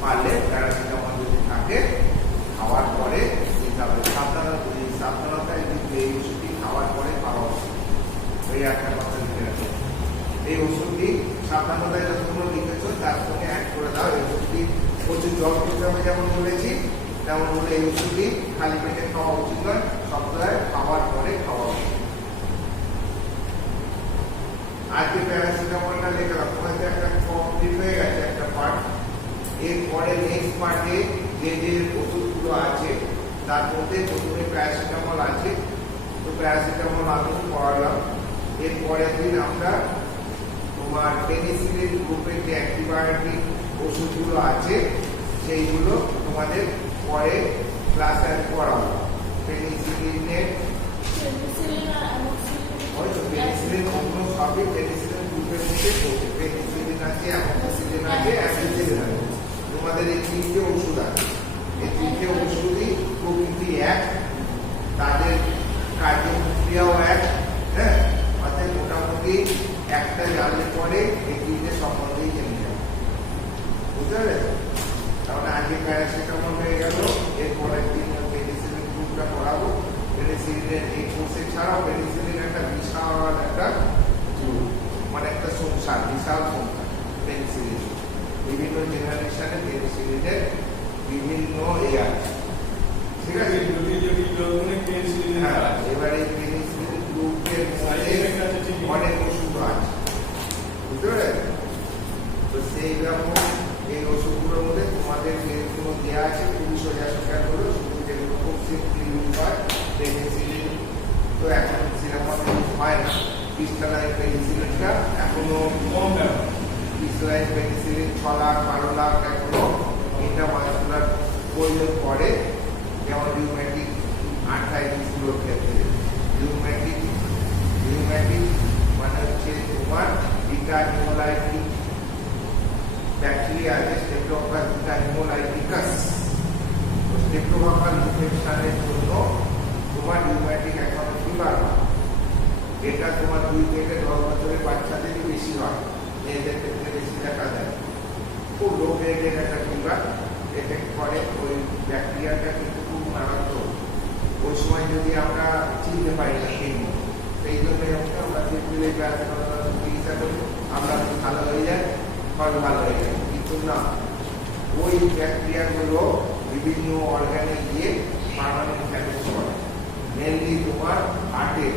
পারলে প্যারাসিটামল যদি থাকে খাওয়ার পরে দিতে হবে। সাবধানতায় কিন্তু এই ওষুধটি খাওয়ার পরে খাওয়া উচিত। ওই একটা কথা লিখে রাখো। এই ওষুধটি সাবধানতায় যতগুলো লিখেছ তার সঙ্গে অ্যাড করে দাও। এই ওষুধটি প্রচুর জল খেতে হবে যেমন বলেছি, তেমন হলে এই ওষুধটি খালি পেটে খাওয়া উচিত নয়, সপ্তাহে খাওয়ার পরে খাওয়া উচিত। আজকে প্যারাসিটামলটা লেখা রাখো, হয়তো একটা কমপ্লিট হয়ে গেছে একটা পার্ট। এরপরে নেক্সট পার্টে যে যে ওষুধগুলো আছে তার মধ্যে প্রথমে প্যারাসিটামল আছে, তো প্যারাসিটামল আমি পড়ালাম। এরপরের দিন আমরা তোমার পেনিসিলিন গ্রুপের যে অ্যান্টিবায়োটিক ওষুধগুলো আছে সেইগুলো তোমাদের পরে ক্লাসে পড়াবো। পেনিসিলিনের ওই তো পেনিসিলিন অন্য সবই পেনিসিলিন গ্রুপের মধ্যে পড়বে। পেনিসিলিন আছে, অ্যামোক্সিলিন আছে, অ্যাসিসিলিন আছে। তোমাদের এই তিনটে ওষুধ আছে, এই তিনটে ওষুধই প্রকৃতি এক, তাদের কার্যক্রিয়াও এক। হ্যাঁ, অর্থাৎ মোটামুটি একটা জানলে পরে এই তিনটে সম্বন্ধেই জেনে যাবে। বুঝতে পারলে? তাহলে আগে প্যারাসিটামল হয়ে গেল, এরপরের দিন পেনিসিলিন গ্রুপটা পড়াবো। পেনিসিলিনের এই কোর্সে ছাড়াও পেনিসিলিন একটা বিশাল একটা মানে একটা সংসার, বিশাল সংসার পেনিসিলিন। বিভিন্ন জেনারেশনে পেনিসিলিনের বিভিন্ন আছে। ঠিক আছে, হ্যাঁ, এবারে পেনিসিলিন গ্রুপের অনেক ওষুধ আছে, বুঝতে পারলে? তো সেই রকম এই ওষুধগুলোর মধ্যে তোমাদের যেগুলো দেওয়া আছে খুবই সোজা সোজা করে, শুধু যেগুলো খুব সিম্পলি ইউজ হয় পেনিসিলিন, তো এখন সিনেমাতে ইউজ হয় না। ক্রিস্টালাইন পেনিসিলিনটা এখনো কম ব্যবহার। ক্রিস্টালাইন পেনিসিলিন 6 লাখ 12 লাখ এখনো ইন্ট্রামাসকুলার প্রয়োজন পড়ে, যেমন রিউম্যাটিক আর্থ্রাইটিসগুলোর ক্ষেত্রে। রিউম্যাটিক মানে হচ্ছে তোমার বিটা হিমোলাইটিক ব্যাকটেরিয়া আছে, স্টেপ্টোকক্কাস বিটা হিমোলাইটিকাস। স্টেপ্টোকক্কাল ইনফেকশনের জন্য তোমার রিউম্যাটিক একটা ফিভার হয়। এটা তোমার 2 থেকে 10 বছরের বাচ্চাদেরই বেশি হয়, মেয়েদের ক্ষেত্রে বেশি দেখা যায়। খুব লো গ্রেডের একটা ফিভার এফেক্ট করে। ওই ব্যাকটেরিয়াটা কিন্তু খুব মারাত্মক। ওই সময় যদি আমরা চিনতে পারি না সেই জন্য আমরা চিকিৎসা করি, আমরা ভালো হয়ে যায়, ফল ভালো হয়ে যায়। কিন্তু না, ওই ব্যাকটেরিয়াগুলো বিভিন্ন অর্গানে গিয়ে পার্মানেন্ট ড্যামেজ করে। মেনলি তোমার হার্টের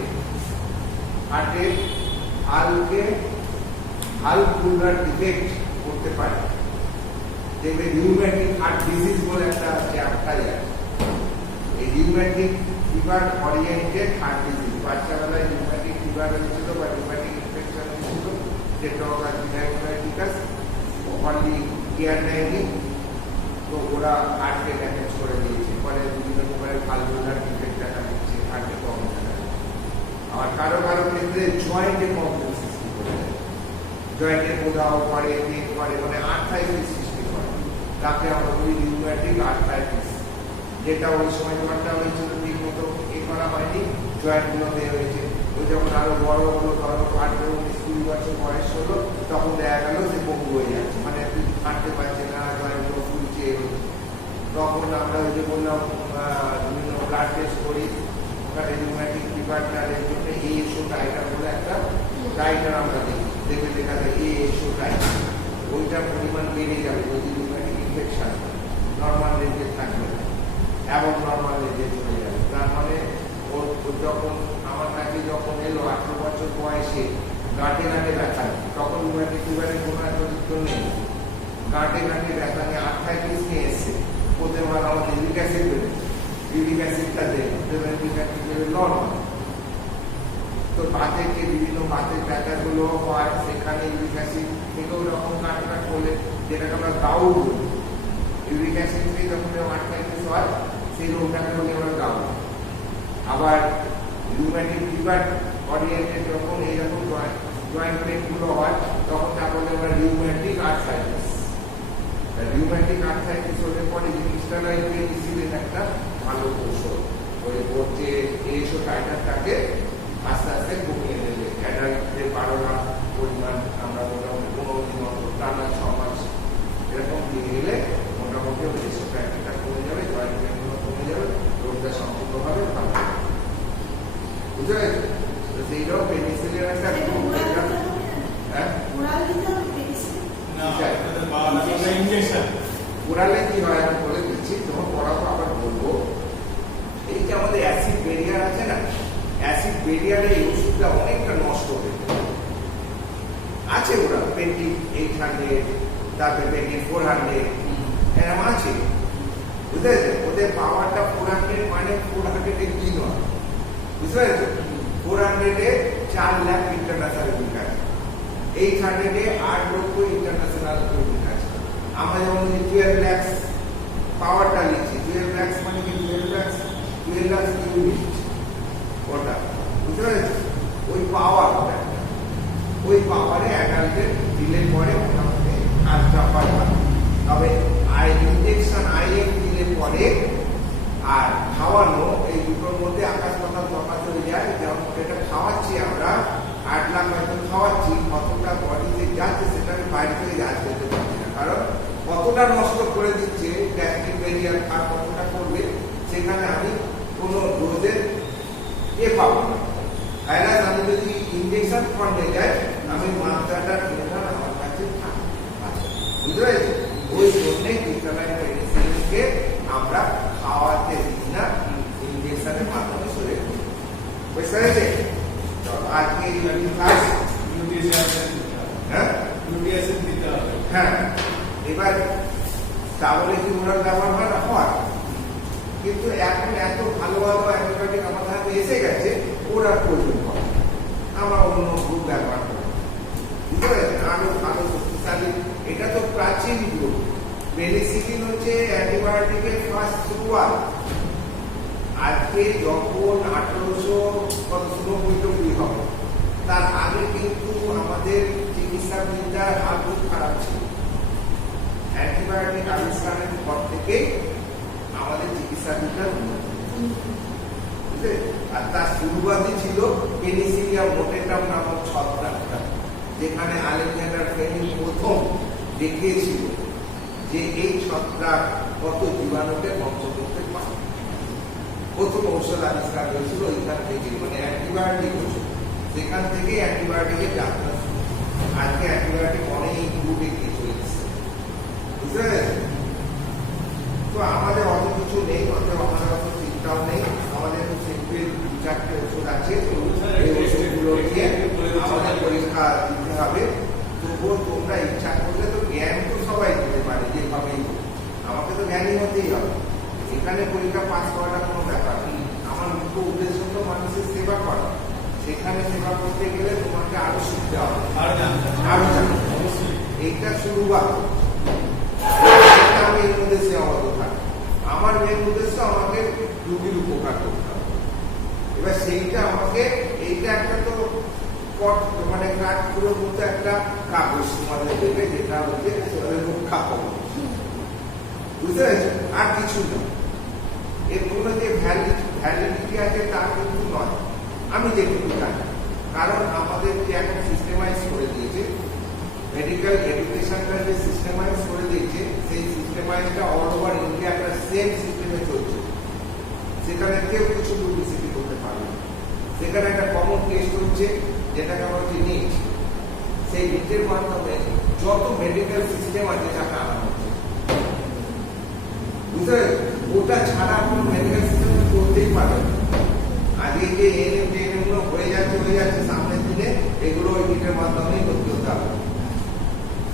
ভালভুলার ডিফেক্ট করতে পারে। দেখবে রিউম্যাটিক হার্ট ডিজিজ বলে একটা চ্যাপ্টার আছে। এই rheumatic fever oriented heart disease, বাচ্চাবেলায় রিউম্যাটিক ফিভার হয়েছিল বা রিউম্যাটিক ইনফেকশন হয়েছিল, যেটা রিউম্যাটিকাস প্রপারলি কেয়ার নেয়নি, তো ওরা হার্টকে ড্যামেজ করে দিয়েছে। ফলে বিভিন্ন প্রকারের ভালভুলার ডিফেক্ট দেখা দিচ্ছে, হার্টে প্রবলেম দেখা দিচ্ছে। আর কারো ক্ষেত্রে জয়েন্টে প্রবলেম সৃষ্টি করে, জয়েন্টে কোথাও পড়ে, পেট করে, মানে আর্থ্রাইটিস সৃষ্টি করে। তাকে আমরা বলি রিউম্যাটিক আর্থ্রাইটিস। যেটা ওই সময় ব্যাপারটা হয়েছিল ঠিক মতো করা হয়নি, জয়েন্টগুলোতে হয়েছে। ওই যখন আরো বড় হলো, ধরো 18-19-20 বছর বয়স হলো, তখন দেখা গেল যে পঙ্গু হয়ে যাচ্ছে, মানে হাঁটতে পারছে না, জয়েন্টগুলো ফুলছে। তখন আমরা ওই যে বললাম বিভিন্ন ব্লাড টেস্ট করি, ওখানে রিউম্যাটিক ফিভারটার জন্য ASO টাইটার বলে একটা টাইটার আমরা দেখি, দেখে দেখা যায় ASO টাইটার। ওইটার পরিমাণ বেড়ে যাবে যদি রিউম্যাটিক ইনফেকশন নর্মাল রেঞ্জে থাকবে এবং নর্মাল রেঞ্জে চলে যাবে। তার মানে ওর যখন আমার কাছে যখন এলো 18 বছর বয়সে গাঁটে ব্যথা, তখন রিউম্যাটিক ফিভারের কোনো একটা যুক্ত নেই। গাঁটে ব্যথা নিয়ে আর্থ্রাইটিস নিয়ে এসছে, ওতে আমার আমাদের ইউরিক অ্যাসিড বেড়েছে, ইউরিক অ্যাসিডটা নর্মাল। তো বাতের যে বিভিন্ন বাতের ব্যথাগুলো হয়, সেখানে ইউরিক অ্যাসিড থেকেও রকম কাট করলে, যেটাকে আমরা গাউট বলি। ইউরিক অ্যাসিড থেকে যখন আর্থ্রাইটিস হয়, সেই রোগটাকে বলি আমরা গাউট। আবার রিউম্যাটিক ফিভার অরিয়েন্টেড যখন এইরকম জয়েন্ট পেনগুলো হয়, তখন তাকে বলে আমরা রিউম্যাটিক আর্থ্রাইটিস। রিউম্যাটিক আর্থ্রাইটিস হলে পরে জিনিসটা পেনিসিলিন একটা ভালো কৌশল, ওর যে ASO টাইটারটাকে আস্তে আস্তে কমিয়ে দেবে। অ্যাডাল্টদের 12 লাখ পরিমাণ আমরা মোটামুটি 15 দিন মতো, টানা 6 মাস এরকম দিয়ে গেলে মোটামুটি ওই ASO টাইটারটা কমে যাবে, জয়েন্ট পেনগুলো কমে যাবে, রোগটা সম্পূর্ণভাবে ভালো হবে। বুঝতে পেরেছো? তো সেইটাও পেনিসিলিন একটা ওরালে কি হয় আমি বলে দিচ্ছি, তোমার পড়াবো আবার বলবো। এই যে আমাদের অ্যাসিড ব্যারিয়ার আছে না, অ্যাসিড ব্যারিয়ারে এই ওষুধটা অনেকটা নষ্ট হয়ে আছে। ওরা পেন্টি 800, তারপরে পেন্টি 400 এরকম আছে, বুঝতে পেরেছো? ওদের পাওয়ারটা 400 মানে 400 কি নয়, বুঝতে পেরেছো? 400-এ 4 লাখ ইন্টারন্যাশনাল উইক আছে, 800-এ 8 লক্ষ ইন্টারন্যাশনাল উইক আছে। আমরা যেমন 12 লাখ পাওয়ারটা লিখছি, 12 লাখ মানে কি 12 লাখ ইউনিট, ওটা বুঝতে পেরেছো? ওই পাওয়ার, ওই পাওয়ারে অ্যাডাল্টের দিলে পরে মোটামুটি কাজটা হয়। তবে ইনজেকশন IF দিলে পরে আর খাওয়ানো, এই দুটোর মধ্যে আকাশ পাতাল তফাৎ হয়ে যায়। যেমন এটা খাওয়াচ্ছি আমরা 8 লাখ হয়তো খাওয়াচ্ছি, কতটা বডিতে যাচ্ছে সেটা আমি বাইরে থেকে যাচ করতে পারছি না, কারণ কতটা নষ্ট করে দিচ্ছে গ্যাস্ট্রিক ব্যারিয়ার, আর কতটা করবে সেখানে আমি কোনো ডোজের পাবো না। ভাইরাস আমি যদি ইনজেকশন ফর্মে যাই, আমি মাত্রাটা নির্ধারণ আমার কাছে থাকে। বুঝতে পেরেছি? ওই জন্যই ক্রিস্টালাইন পেনিসিলিনকে আমরা খাওয়াতে দিই না, ইনজেকশনের মাধ্যমে শরীরে বুঝতে পেরেছে? আজকে ক্লাস হ্যাঁ, এবার তাহলে কি ওরা ব্যবহার হয়, কিন্তু এখন এত ভালো অ্যান্টিবায়োটিক আমার হাতে এসে গেছে, ওরা প্রয়োজন হয়, আমরা অন্য গ্রুপ ব্যবহার করি। বুঝতে পেরেছেন? আরো ভালো শক্তিশালী, এটা তো প্রাচীন গ্রুপ, পেনিসিলিন হচ্ছে অ্যান্টিবায়োটিকের ফার্স্ট শুরুয়াত। আজকে যখন 1890 হবে, তার আগে কিন্তু আমাদের চিকিৎসা বিদ্যার হাল খুব খারাপ ছিল। অ্যান্টিবায়োটিক আবিষ্কারের পর থেকে আমাদের চিকিৎসা বিদ্যার উন্নতি, বুঝলে? আর তার শুরুয়াতই ছিল পেনিসিলিয়াম মোটেটাম নামক ছত্রাকটা, যেখানে আলেকজান্ডার ফ্লেমিং প্রথম দেখিয়েছিল যে এই ছত্রাক কত জীবাণুকে ধ্বংস করতে পারে। প্রথম ঔষধ আবিষ্কার হয়েছিল ওইখান থেকে, মানে অ্যান্টিবায়োটিক ওষুধ, সেখান থেকে অ্যান্টিবায়োটিকের যাত্রা শুরু। আজকে অ্যান্টিবায়োটিক অনেক দূর এগিয়ে চলেছে, বুঝতে পেরেছেন? তো আমাদের অত কিছু নেই, আমাদের অত চিন্তাও নেই। আমাদের সিম্পল 4টে ওষুধ আছে, এই ওষুধগুলো দিয়ে আমাদের পরীক্ষা দিতে হবে। তবুও তোমরা ইচ্ছা করলে তো জ্ঞান তো সবাই দিতে পারে যেভাবেই, আমাকে তো জ্ঞানী হতেই হবে। এখানে পরীক্ষা পাস করাটা কোনো ব্যাপার নেই। আমার মুখ্য উদ্দেশ্য তো মানুষের সেবা করা। সেখানে সেবা করতে গেলে তোমাকে আরো শিখতে হবে, আরো জানতে হবে। এইটা শুরুয়াত। আমি এর মধ্যে সীমাবদ্ধ থাকি। আমার মেন উদ্দেশ্য আমাকে রোগীর উপকার করতে হবে। এবার সেইটা আমাকে, এইটা একটা তো মানে কাঠগুলোর মধ্যে একটা কাগজ তোমাদের দেবে, যেটা হচ্ছে রক্ষা পাবো, বুঝতে পেরেছ? আর কিছু নয়। এর কোনো যে ভ্যালিডিটি আছে তা কিন্তু নয়, আমি যেটুকু জানি। কারণ আমাদেরকে এখন সিস্টেমাইজ করে দিয়েছে, মেডিকেল এডুকেশনটা যে সিস্টেমাইজ করে দিয়েছে, সেই সিস্টেমাইজটা অল ওভার ইন্ডিয়া একটা সেম সিস্টেমে চলছে। সেখানে কেউ কিছু ডুপ্লিসিটি করতে পারবে না। সেখানে একটা কমন টেস্ট হচ্ছে, যেটাকে আমরা বলছি নিট। সেই নিটের মাধ্যমে যত মেডিকেল সিস্টেম আছে তাকে আনা হচ্ছে, বুঝতে পেরেছ? ওটা ছাড়া কোনো মেডিকেল সিস্টেম করতেই পারবে না। আজকে যে এএনএম টেএনএম গুলো হয়ে যাচ্ছে সামনের দিনে, এগুলো ওই নিটের মাধ্যমেই করতে হতে হবে।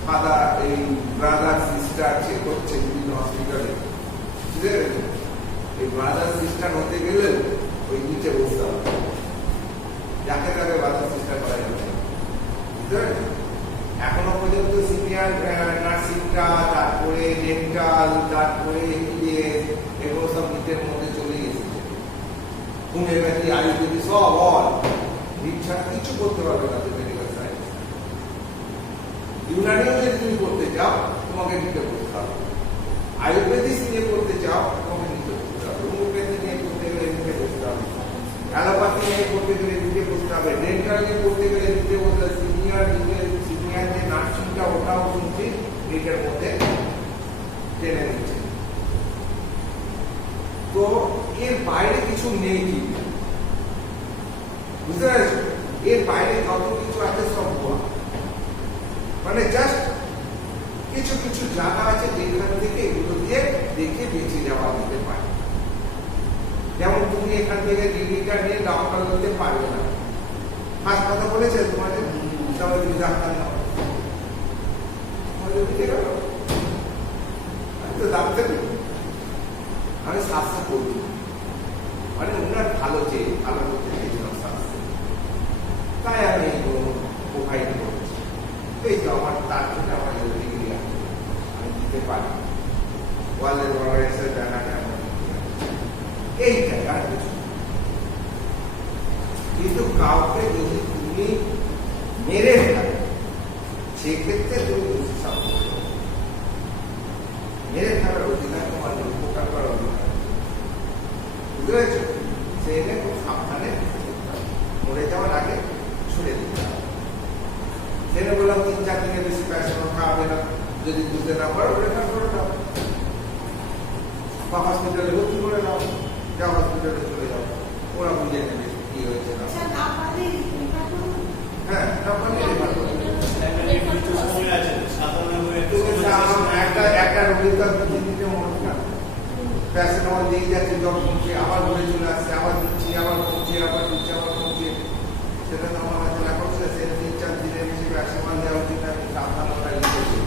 ফাদার, এই ব্রাদার সিস্টার চেক করছে বিভিন্ন হসপিটালে, বুঝতে পেরেছ? এই ব্রাদার সিস্টার হতে গেলেও ওই নিচে বসতে হবে। যাকে তাকে ব্রাদার সিস্টার করা যাবে, বুঝতে পেরেছ? এখনো পর্যন্ত সিনিয়র নার্সিংটা, তারপরে ডেন্টাল, তারপরে এমবিবিএস, এগুলো সব নিটের মধ্যে চলে এসেছে। হোমিওপ্যাথি, আয়ুর্বেদিক সব অল নিট ছাড়া কিছু করতে পারবে না মেডিকেল সায়েন্স। ইউনানিও যদি তুমি করতে চাও, তোমাকে নিতে করতে হবে। আয়ুর্বেদিক নিয়ে করতে চাও, তোমাকে নিতে করতে হবে। হোমিওপ্যাথি নিয়ে করতে গেলে নিতে করতে হবে। অ্যালোপ্যাথি নিয়ে করতে গেলে নিতে করতে হবে। ডেন্টাল নিয়ে করতে গেলে নিতে করতে হবে। সিনিয়র যে নার্সিংটা, ওটাও শুনছি নিটের মধ্যে টেনে নিচ্ছে। তো এর বাইরে কিছু নেই, কি বুঝতে পেরেছ? এর বাইরে যত কিছু আছে সব ভুয়া। মানে জাস্ট কিছু কিছু জায়গা আছে যেখান থেকে এগুলো দিয়ে দেখে বেঁচে যাওয়া যেতে পারে। যেমন তুমি এখান থেকে ডিগ্রিটা নিয়ে ডাক্তার করতে পারবে না। ফার্স্ট কথা বলেছে তোমাদের, সবাই তুমি ডাক্তার নাও, আমি তো ডাক্তার, আমি স্বাস্থ্য করি, মানে ওনার ভালো চেয়ে ভালো করতে চেয়েছিলাম স্বাস্থ্য, তাই আমি প্রোভাইড করছি। এই তো আমার, তার জন্য আমার ডিগ্রি আছে, আমি দিতে পারি। ওয়ার্ল্ড অর্গানাইজেশন জায়গাটা আমার এইটাই, আর কিছু। কিন্তু কাউকে যদি তুমি মেরে ফেলো, সেক্ষেত্রে তুমি দোষী সাব্যস্ত করো। মেরে ফেলার অধিকার তোমার, উপকার করার অধিকার, বুঝতে পেরেছ? সেটা খুব সাবধানে মরে যাওয়ার আগে ছুড়ে দিতে হবে। সেটা বললাম 3-4 দিনের বেশি প্যারাসিটামল খাওয়াবে না, যদি বুঝতে না পারো রেফার করে দাও, বা হসপিটালে ভর্তি করে দাও। যাও হসপিটালে চলে যাও, ওরা বুঝে নেবে কি হয়েছে না। হ্যাঁ, না পারলে রেফার করে দেবে। একটা রোগীর তার 2 দিনে মনে না, প্যারাসিটামল দিয়ে যাচ্ছে, জ্বর কমছে, আবার ঘুরে চলে আসছে, আবার দিচ্ছি, আবার কমছে, আবার দিচ্ছে, আবার কমছে। সেটা তো আমার হাতে না করছে, সে 3-4 দিনের বেশি প্যারাসিটামল দেওয়া উচিত না, সাবধানতা লিখেছে।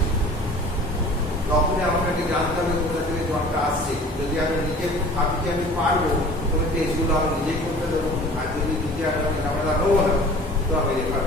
তখনই আমাকে জানতে হবে কোথা থেকে জ্বরটা আসছে। যদি আমি নিজে ভাবি যে আমি পারবো, তবে টেস্টগুলো আমি নিজেই করতে দেবো। আর যদি নিজে আমি ঝামেলা নেবো না, তো আমি রেফার